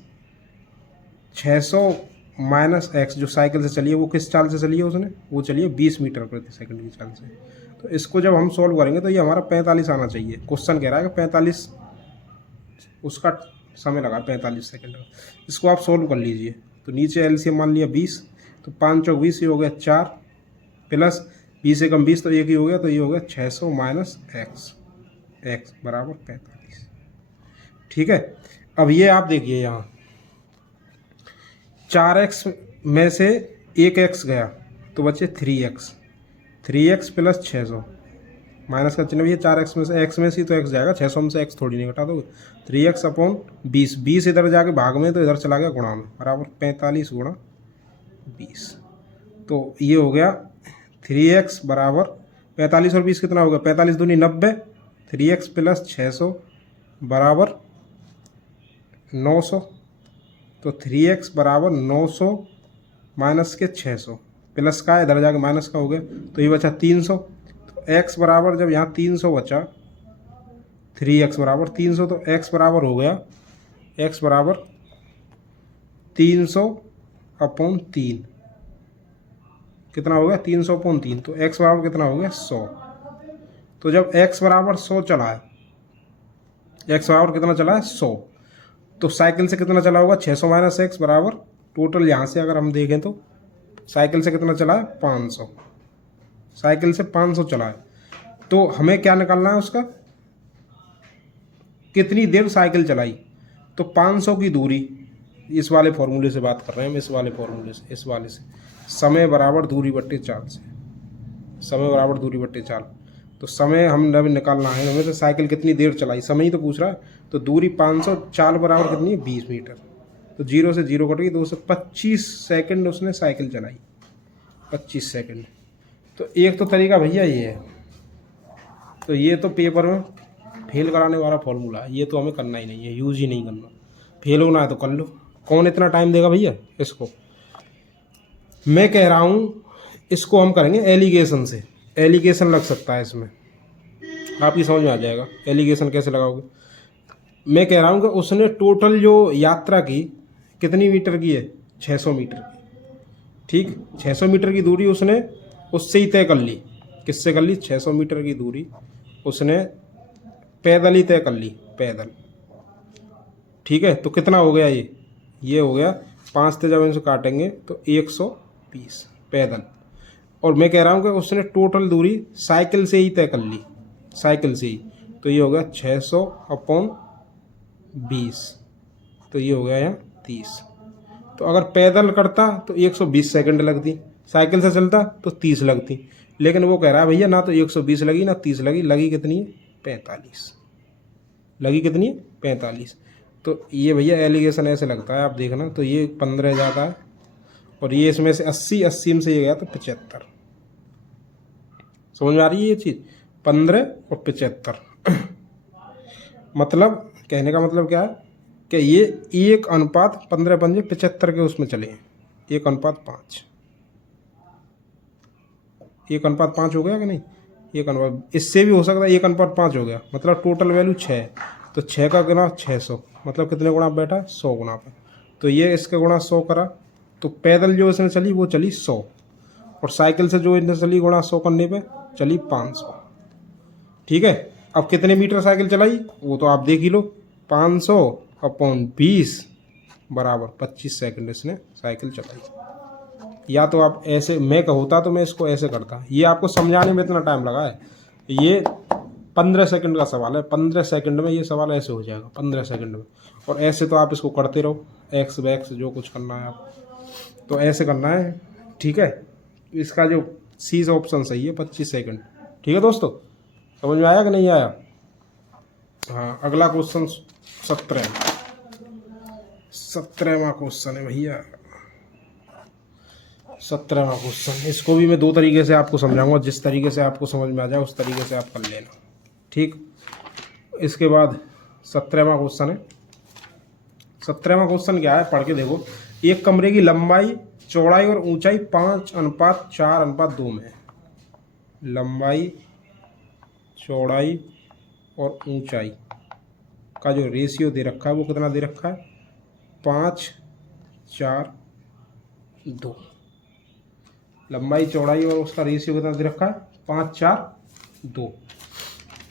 600 माइनस x जो साइकिल से चली है वो किस चाल से चली है उसने? वो चली है 20 मीटर प्रति सेकंड की चाल से। तो इसको जब हम सॉल्व करेंगे तो ये हमारा 45 आना चाहिए। क्वेश्चन कह रहा है कि 45 उसका समय लगा 45 सेकंड। इसको आप सॉल्व कर लीजिए। तो नीचे एलसीएम मान लिया 20, तो 5 चौक 20, ये हो गया 4, प्लस 20 से कम 20 तो 1 ही हो गया। तो ये हो गया 600 माइनस x बराबर 45। ठीक है। अब ये आप देखिए यहाँ 4x में से 1x गया तो बचे 3x प्लस 600 माइनस का चिन्ह भी है। 4x में से x में से तो x जाएगा, 600 में से x थोड़ी नहीं घटा दोगे। 3x अपॉन 20 इधर जाके भाग में तो इधर चला गया गुणा में, बराबर 45 गुणा 20। तो ये हो गया 3x बराबर 45 और 20 कितना हो गया? 45 दूनी 90। 3x प्लस 600 बराबर 900। तो 3x बराबर 900 माइनस के 600, प्लस का इधर जाके माइनस का हो गया, तो ये बचा 300। तो x बराबर जब यहाँ 300 बचा, 3x बराबर 300, तो x बराबर हो गया, x बराबर 300 अपॉन 3। कितना हो गया? 300 अपॉन 3। तो x बराबर कितना हो गया? 100। तो जब x बराबर 100 चला है, x बराबर कितना चला है? 100। तो साइकिल से कितना चला होगा? 600 माइनस x बराबर टोटल यहाँ से अगर हम देखें तो साइकिल से कितना चला है? 500। साइकिल से 500 चला है। तो हमें क्या निकालना है उसका? कितनी देर साइकिल चलाई। तो 500 की दूरी, इस वाले फॉर्मूले से बात कर रहे हैं हम, इस वाले फॉर्मूले से, इस वाले से, समय बराबर दूरी बट्टे 4 से, समय बराबर दूरी बट्टे 4। तो समय हम अभी निकालना है हमें, तो साइकिल कितनी देर चलाई, समय ही तो पूछ रहा है। तो दूरी 500, 4 बराबर कितनी है? 20 मीटर। तो 0 से 0 कट गई, 225 सेकंड उसने साइकिल चलाई, 25 सेकंड। तो एक तो तरीका भैया ये है। तो ये तो पेपर में फेल कराने वाला फॉर्मूला है, ये तो हमें करना ही नहीं है, यूज ही नहीं करना। फेल होना है तो कर लो, कौन इतना टाइम देगा भैया इसको। मैं कह रहा हूँ इसको हम करेंगे एलिगेशन से। एलिगेशन लग सकता है इसमें, आपकी समझ में आ जाएगा एलिगेशन कैसे लगाओगे। मैं कह रहा हूँ कि उसने टोटल जो यात्रा की कितनी मीटर की है? 600 मीटर की। ठीक, 600 मीटर की दूरी उसने उससे ही तय कर ली। किससे कर ली? 600 मीटर की दूरी उसने पैदल ही तय कर ली, पैदल। ठीक है। तो कितना हो गया ये हो गया 5 से जब इनसे काटेंगे तो 120 पैदल। और मैं कह रहा हूँ कि उसने टोटल दूरी साइकिल से ही तय कर ली, साइकिल से ही। तो ये हो गया 600 अपॉन 20, तो ये हो गया यहाँ 30। तो अगर पैदल करता तो 120 सेकंड लगती, साइकिल से चलता तो 30 लगती। लेकिन वो कह रहा है भैया ना तो 120 लगी ना 30 लगी, लगी कितनी है? 45। लगी कितनी है? 45। तो ये भैया एलिगेशन ऐसे लगता है, आप देखना। तो ये 15 जाता है और ये इसमें से 80 में से ये गया तो 75। समझ में आ रही है ये चीज़? 15 और 75 मतलब कहने का मतलब क्या है कि ये 1:15 के उसमें चले हैं, 1:5। 1:5 हो गया कि नहीं? 1:5, इससे भी हो सकता है 1:5 हो गया। मतलब टोटल वैल्यू 6, तो 6 का गुना 600, मतलब कितने गुना बैठा? 100 गुना पे। तो ये इसके गुना 100 करा, तो पैदल जो इसने चली वो चली 100, और साइकिल से जो इसने चली गुणा 100 करने पे चली 500। ठीक है, अब कितने मीटर साइकिल चलाई वो तो आप देख ही लो। 500 अपॉन 20 बराबर 25 सेकंड इसने साइकिल चलाई। या तो आप ऐसे, मैं होता तो मैं इसको ऐसे करता, ये आपको समझाने में इतना टाइम लगा है। ये 15 सेकंड का सवाल है, 15 सेकंड में ये सवाल ऐसे हो जाएगा, 15 सेकंड में। और ऐसे तो आप इसको करते रहो, एक्स वैक्स जो कुछ करना है आप, तो ऐसे करना है। ठीक है, इसका जो सी ऑप्शन सही है 25 सेकंड। ठीक है दोस्तों, समझ में आया कि नहीं आया? हाँ, अगला क्वेश्चन 17वां क्वेश्चन है भैया, 17वां क्वेश्चन। इसको भी मैं दो तरीके से आपको समझाऊंगा, जिस तरीके से आपको समझ में आ जाए उस तरीके से आप कर लेना। ठीक, इसके बाद 17वां क्वेश्चन है। 17वां क्वेश्चन क्या है, पढ़ के देखो। एक कमरे की लंबाई, चौड़ाई और ऊंचाई 5:4:2 में है। लंबाई, चौड़ाई और ऊंचाई का जो रेशियो दे रखा है वो कितना दे रखा है? 5:4:2। लंबाई, चौड़ाई और उसका रेशियो कितना दे रखा है? 5:4:2।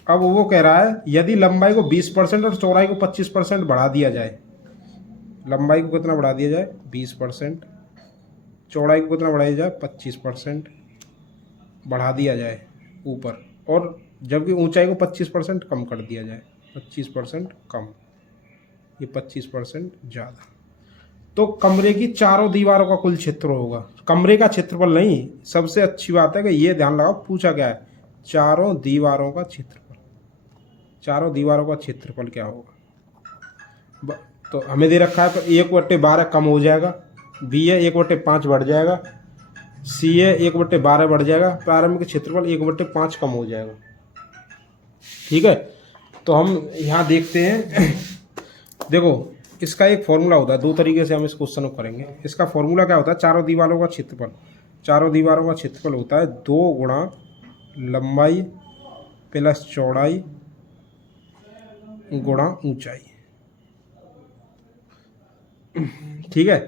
अब वो कह रहा है यदि लंबाई को 20% और चौड़ाई को 25% बढ़ा दिया जाए। लंबाई को कितना बढ़ा दिया जाए? 20%। चौड़ाई को कितना बढ़ाया जाए? 25% बढ़ा दिया जाए ऊपर, और जबकि ऊंचाई को 25% कम कर दिया जाए। 25% कम, ये 25% ज़्यादा। तो कमरे की चारों दीवारों का कुल क्षेत्र होगा। कमरे का क्षेत्रफल नहीं, सबसे अच्छी बात है कि ये ध्यान लगाओ, पूछा क्या है? चारों दीवारों का क्षेत्रफल। चारों दीवारों का क्षेत्रफल क्या होगा? तो हमें दे रखा है, तो 1/12 कम हो जाएगा, बी है 1/5 बढ़ जाएगा, सी है 1/12 बढ़ जाएगा, प्रारंभिक क्षेत्रफल 1/5 कम हो जाएगा। ठीक है, तो हम यहाँ देखते हैं। देखो, इसका एक फॉर्मूला होता है, दो तरीके से हम इस क्वेश्चन को करेंगे। इसका फॉर्मूला क्या होता है? चारों दीवारों का क्षेत्रफल। चारों दीवारों का क्षेत्रफल होता है 2 गुणा लंबाई प्लस चौड़ाई गुणा ऊंचाई। ठीक है,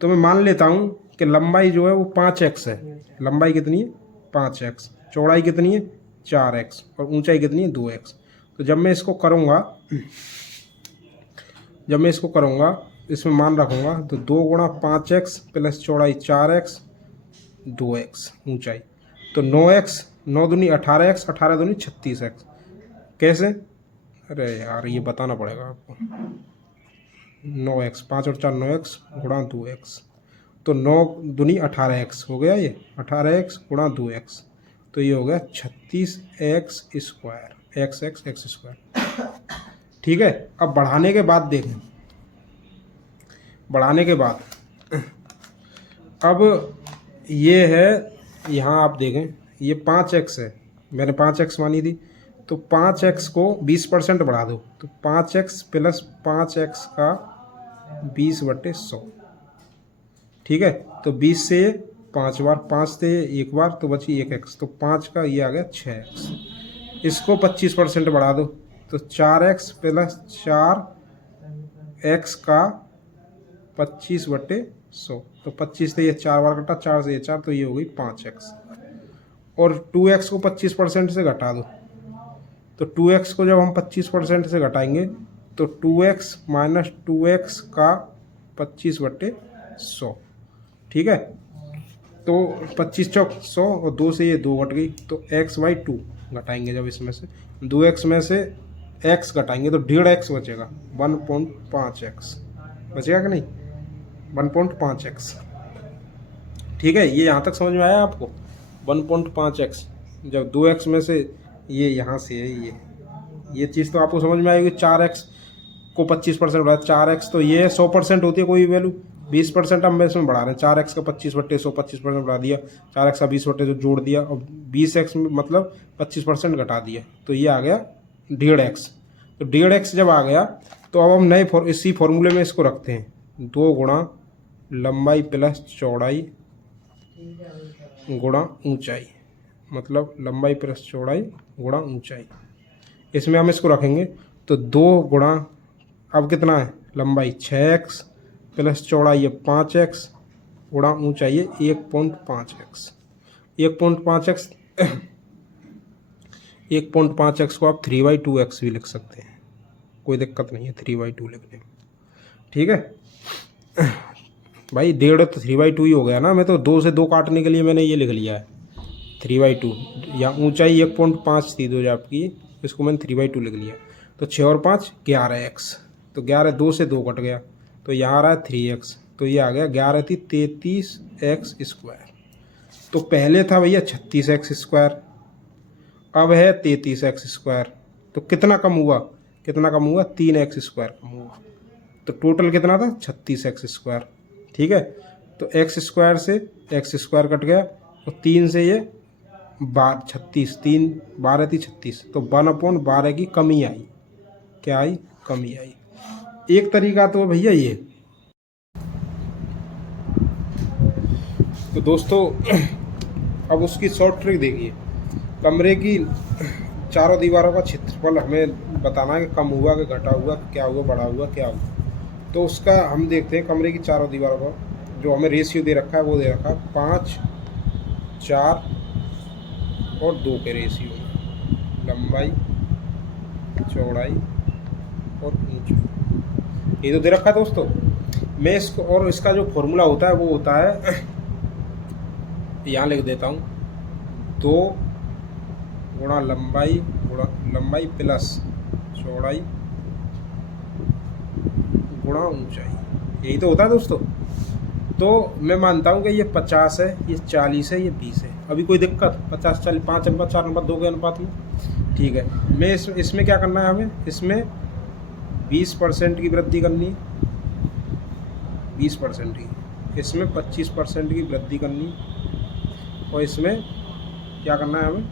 तो मैं मान लेता हूँ कि लंबाई जो है वो 5x है। लंबाई कितनी है? 5x। चौड़ाई कितनी है? 4x। और ऊंचाई कितनी है? 2x। तो जब मैं इसको करूँगा, इसमें मान रखूँगा, तो 2 गुणा 5x प्लस चौड़ाई 4x 2x ऊंचाई, तो 9x, 9 दूनी 18x, 18 दूनी 36x। कैसे? अरे यार, ये बताना पड़ेगा आपको। 9x, 5 और 4 9x गुणा 2x, तो 9 दूनी 18x हो गया, ये 18x गुणा 2x, तो ये हो गया 36x स्क्वायर, x स्क्वायर। ठीक है, अब बढ़ाने के बाद देखें, बढ़ाने के बाद अब ये है, यहाँ आप देखें ये 5x है, मैंने 5x मानी थी, तो 5x को 20% बढ़ा दो, तो 5x प्लस 5x का 20/100। ठीक है, तो 20 से 5 बार, 5 से 1 बार, तो बची 1x, तो 5 का ये आ गया 6x। इसको 25% बढ़ा दो, तो 4x प्लस 4x का 25/100, तो 25 से ये 4 बार कटा, 4 से ये 4, तो ये हो गई 5x। और 2x को 25% से घटा दो, तो 2x को जब हम 25% से घटाएंगे तो 2x माइनस 2x का 25/100। ठीक है, तो 25 चौक 100 और 2 से ये 2 घट गई, तो x/2 घटाएंगे, जब इसमें से 2x में से x घटाएंगे तो 1.5x बचेगा, 1.5x बचेगा कि नहीं? 1.5x। ठीक है, ये यहाँ तक समझ में आया आपको? 1.5x, जब 2x में से ये यहाँ से है, ये चीज़ तो आपको समझ में आएगी। 4x को 25% बढ़ाया, 4x तो ये 100% होती है कोई वैल्यू, 20% हम इसमें बढ़ा रहे हैं। 4x का 25/100, 25% बढ़ा दिया, 4x का 20/100 जोड़ दिया, और 20x मतलब 25% घटा दिया, तो ये आ गया 1.5x। तो 1.5x जब आ गया, तो अब हम नए इसी फॉर्मूले में इसको रखते हैं, 2 गुणा लंबाई प्लस चौड़ाई गुणा ऊंचाई, मतलब लंबाई प्लस चौड़ाई गुणा ऊंचाई। इसमें हम इसको रखेंगे, तो 2 गुणा, अब कितना है? लंबाई 6x प्लस चौड़ाई है 5x गुणा ऊंचाई है 1.5x। 1.5x 1.5x को आप 3/2x भी लिख सकते हैं, कोई दिक्कत नहीं है 3/2 लिखने में। ठीक है भाई, 1.5 तो 3/2 ही हो गया ना। मैं तो 2 से 2 काटने के लिए मैंने ये लिख लिया है 3/2। या ऊंचाई 1.5 थी जो आपकी, इसको मैंने 3/2 लिख लिया। तो 6 और 5 11x, तो 11 2 से 2 कट गया, तो यहाँ आ रहा है 3x, तो ये आ गया 11 थी 33x स्क्वायर। तो पहले था भैया 36x स्क्वायर, अब है 33x स्क्वायर। तो कितना कम हुआ, कितना कम हुआ, 3x स्क्वायर कम हुआ। तो टोटल कितना था 36x स्क्वायर। ठीक है, तो x स्क्वायर से x स्क्वायर कट गया, तो 3 से ये 36, 3 12 थी 36, तो 1/12 की कमी आई। क्या आई, कमी आई। एक तरीका तो भैया ये। तो दोस्तों अब उसकी शॉर्ट ट्रिक देखिए। कमरे की चारों दीवारों का क्षेत्रफल हमें बताना है कि कम हुआ कि घटा हुआ, क्या हुआ, बढ़ा हुआ, क्या हुआ। तो उसका हम देखते हैं कमरे की चारों दीवारों का जो हमें रेशियो दे रखा है, वो दे रखा है 5, 4 और 2 के रेशियो में, लंबाई, चौड़ाई और ऊंचाई, ये तो दे रखा है दोस्तों। मैं इसको, और इसका जो फॉर्मूला होता है वो होता है, यहाँ लिख देता हूँ, 2 गुणा लंबाई प्लस चौड़ाई गुणा ऊंचाई, यही तो होता है दोस्तों। तो मैं मानता हूँ कि ये 50 है, ये 40 है, ये 20 है। अभी कोई दिक्कत, 50 40 5:4:2 के अनुपात में। ठीक है, मैं इसमें क्या करना है, हमें इसमें 20% की वृद्धि करनी है, 20% की, इसमें 25% की वृद्धि करनी, और इसमें क्या करना है, हमें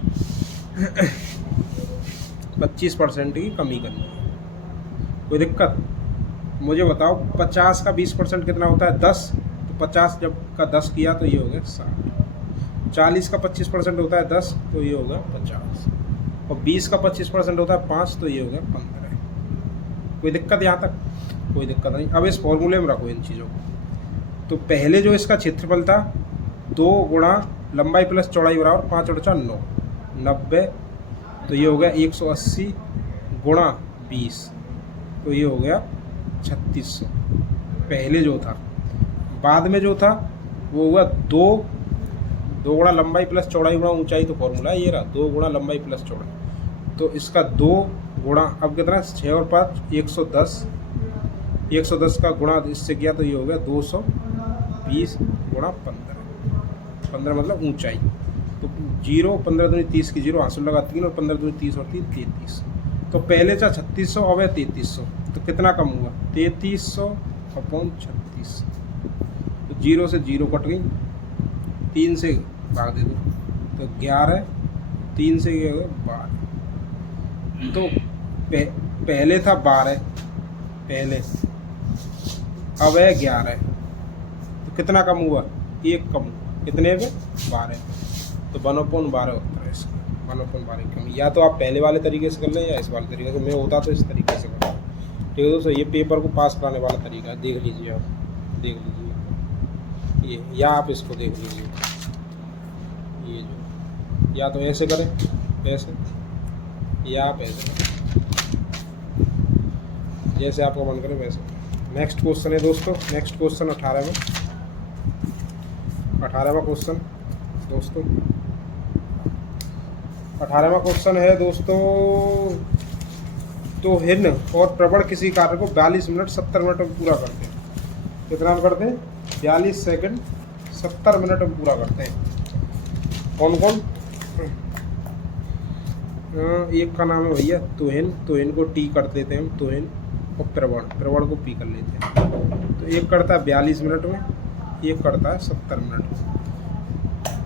25% की कमी करनी है। कोई दिक्कत, मुझे बताओ 50 का 20% कितना होता है, 10। तो 50 जब का 10 किया तो ये हो गया 60। 40 का 25% होता है 10, तो ये हो गया 50। और 20 का 25% होता है 5, तो ये हो गया 15। कोई दिक्कत यहाँ तक, कोई दिक्कत नहीं। अब इस फॉर्मूले में रखो इन चीज़ों को। तो पहले जो इसका क्षेत्रफल था, 2 गुणा लंबाई प्लस चौड़ाई बराबर 5 और 4 9, 90। तो ये हो गया 180 गुणा 20, तो ये हो गया 3600 पहले जो था। बाद में जो था वो हुआ 2 गुणा लंबाई प्लस चौड़ाई गुणा ऊंचाई, तो फॉर्मूला ये रहा 2 गुणा लंबाई प्लस चौड़ाई। तो इसका 2 गुणा, अब कितना, 6 और 5 110, 110 का गुणा इससे किया तो ये हो गया 220 गुणा 15 मतलब ऊंचाई। तो 0 15 दूनी 30 की 0 हासिल लगा 3, और 15 दूनी 30 और 3 33। तो पहले था 3600, अब है 3300। तो कितना कम हुआ, 3300/36। तो 0 से 0 कट गई, 3 से भाग दे दो, तो 11, 3 से 12। तो पहले था 12 पहले, अब है 11। तो कितना कम हुआ, 1 कम हुआ, कितने पे, 12। तो 1/12 उत्तर है इसका, 1/12 कम। या तो आप पहले वाले तरीके से कर लें या इस वाले तरीके से। मैं होता तो इस तरीके से करता। ठीक है दोस्तों, ये पेपर को पास कराने वाला तरीका है, देख लीजिए आप, देख लीजिए ये, या आप इसको देख लीजिए, ये जो, या तो ऐसे करें, ऐसे, या आप ऐसे करें, जैसे आपका मन करे वैसे। नेक्स्ट क्वेश्चन है दोस्तों, नेक्स्ट क्वेश्चन 18वां क्वेश्चन दोस्तों, 18वां क्वेश्चन है दोस्तों। तो हिन और प्रबल किसी कार्य को 42 मिनट 70 मिनट में पूरा करते हैं। कितना में करते हैं, 42 सेकंड 70 मिनट में पूरा करते हैं। कौन कौन, एक का नाम है भैया तुहिन, तुहिन को टी कर देते हैं हम, तुहिन, और प्रवण को पी कर लेते हैं। तो एक करता है 42 मिनट में, एक करता है 70 मिनट में।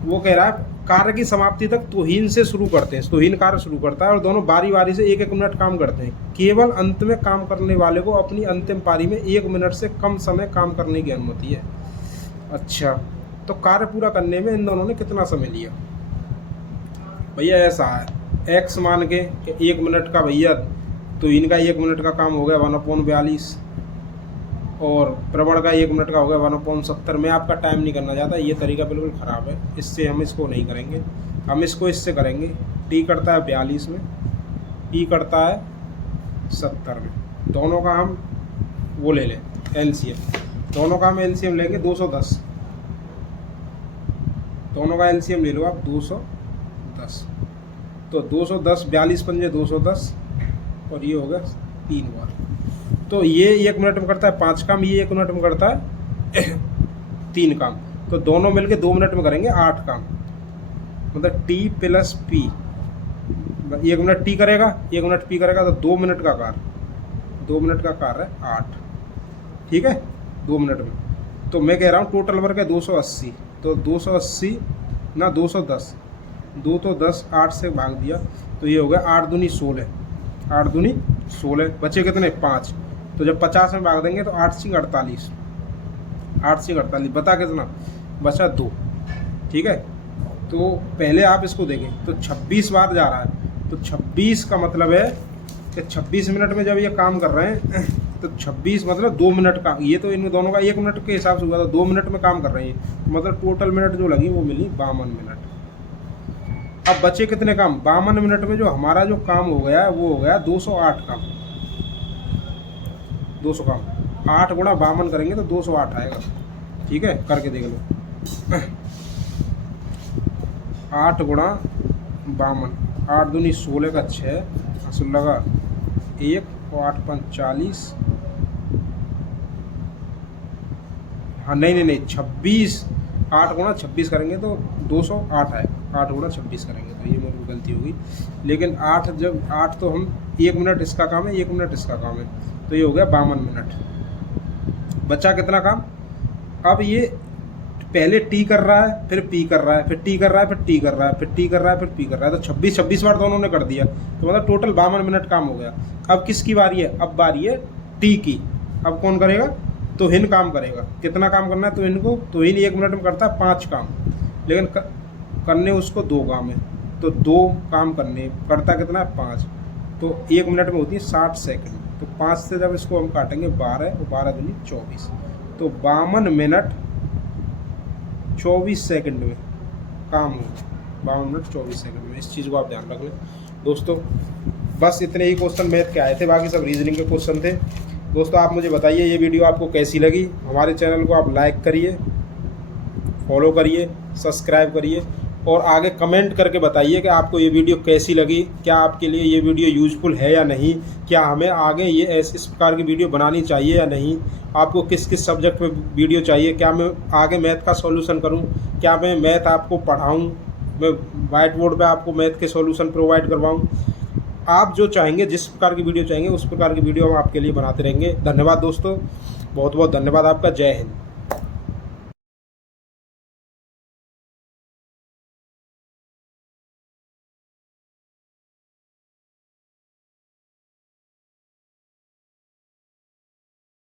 वो कह रहा है कार्य की समाप्ति तक तुहीन से शुरू करते हैं, तुहीन कार्य शुरू करता है और दोनों बारी बारी से 1-1 मिनट काम करते हैं। केवल अंत में काम करने वाले को अपनी अंतिम पारी में 1 मिनट से कम समय काम करने की अनुमति है। अच्छा, तो कार्य पूरा करने में इन दोनों ने कितना समय लिया भैया, ऐसा है x मान के कि 1 मिनट का भैया, तो इनका 1 मिनट का काम हो गया 1/42, और प्रवण का 1 मिनट का हो गया 1/70। मैं आपका टाइम नहीं करना चाहता, ये तरीका बिल्कुल ख़राब है, इससे हम इसको नहीं करेंगे। हम इसको इससे करेंगे। टी करता है 42 में, पी करता है 70 में। दोनों का हम वो ले लें एलसीएम, दोनों का हम एलसीएम लेंगे 210। दोनों का एलसीएम ले लो आप 210। तो 210 42 पंजे 210 और ये हो गया 3 बार। तो ये 1 मिनट में करता है 5 काम, ये 1 मिनट में करता है 3 काम। तो दोनों मिलके 2 मिनट में करेंगे 8 काम। मतलब T plus P, 1 minute T करेगा 1 मिनट पी करेगा, तो 2 मिनट का कार्य, 2 मिनट का कार्य है 8। ठीक है, 2 मिनट में। तो मैं कह रहा हूँ टोटल वर्क है 280। तो 280 ना 210, 2 तो 10, 8 से भाग दिया तो ये हो गया 8 दूनी 16, 8 दूनी 16। बचे कितने 5। तो जब 50 में भाग देंगे तो 8 सिंग 48, 8 सिंग 48 बता कितना बचा 2। ठीक है, तो पहले आप इसको देखें तो 26 बार जा रहा है। तो 26 का मतलब है कि 26 मिनट में जब ये काम कर रहे हैं तो 26 मतलब 2 मिनट का, ये तो इन दोनों का 1 मिनट के हिसाब से हुआ था, 2 मिनट में काम कर रहे हैं। तो मतलब टोटल मिनट जो लगी वो मिली 52 मिनट। अब बचे कितने काम 52 मिनट में, जो हमारा जो काम हो गया वो हो गया 208 काम। 200 काम 8 गुणा 52 करेंगे तो 208 आएगा। ठीक है, करके देख लो 8 गुणा 52, 8 दूनी 16 का 6, असल लगा 1 और 8 5 40। हाँ नहीं 26, 8 गुणा 26 करेंगे तो 208 आए। 8 गुणा 26 करेंगे तो ये मेरी गलती होगी। लेकिन 8 जब 8 तो हम 1 मिनट इसका काम है, 1 मिनट इसका काम है, तो ये हो गया 52 मिनट। बचा कितना काम। अब ये पहले टी कर रहा है, फिर पी कर रहा है, फिर टी कर रहा है, फिर टी कर रहा है, फिर टी कर रहा है, फिर पी कर रहा है। तो 26 बार दोनों ने कर दिया, तो मतलब टोटल 52 मिनट काम हो गया। अब किसकी बारी है, अब बारी है टी की। अब कौन करेगा, तो हिन काम करेगा। कितना काम करना है तो हिन को, तो हिन 1 मिनट में करता है 5 काम, लेकिन करने उसको 2 काम है। तो 2 काम करने करता कितना है 5, तो 1 मिनट में होती है 60 सेकंड। तो 5 से जब इसको हम काटेंगे 12 और 12 दूनी 24, तो 52 मिनट 24 सेकंड में काम हो। 52 मिनट 24 सेकंड में, इस चीज़ को आप ध्यान रख लें दोस्तों। बस इतने ही क्वेश्चन मैथ के आए थे, बाकी सब रीजनिंग के क्वेश्चन थे। दोस्तों आप मुझे बताइए ये वीडियो आपको कैसी लगी। हमारे चैनल को आप लाइक करिए, फॉलो करिए, सब्सक्राइब करिए और आगे कमेंट करके बताइए कि आपको ये वीडियो कैसी लगी, क्या आपके लिए ये वीडियो यूजफुल है या नहीं, क्या हमें आगे ये इस प्रकार की वीडियो बनानी चाहिए या नहीं, आपको किस किस सब्जेक्ट में वीडियो चाहिए, क्या मैं आगे मैथ का सॉल्यूशन करूं, क्या मैं मैथ आपको पढ़ाऊं, मैं वाइट बोर्ड पे आपको मैथ के सॉल्यूशन प्रोवाइड करवाऊं। आप जो चाहेंगे, जिस प्रकार की वीडियो चाहेंगे उस प्रकार की वीडियो हम आपके लिए बनाते रहेंगे। धन्यवाद दोस्तों, बहुत बहुत धन्यवाद आपका। जय हिंद।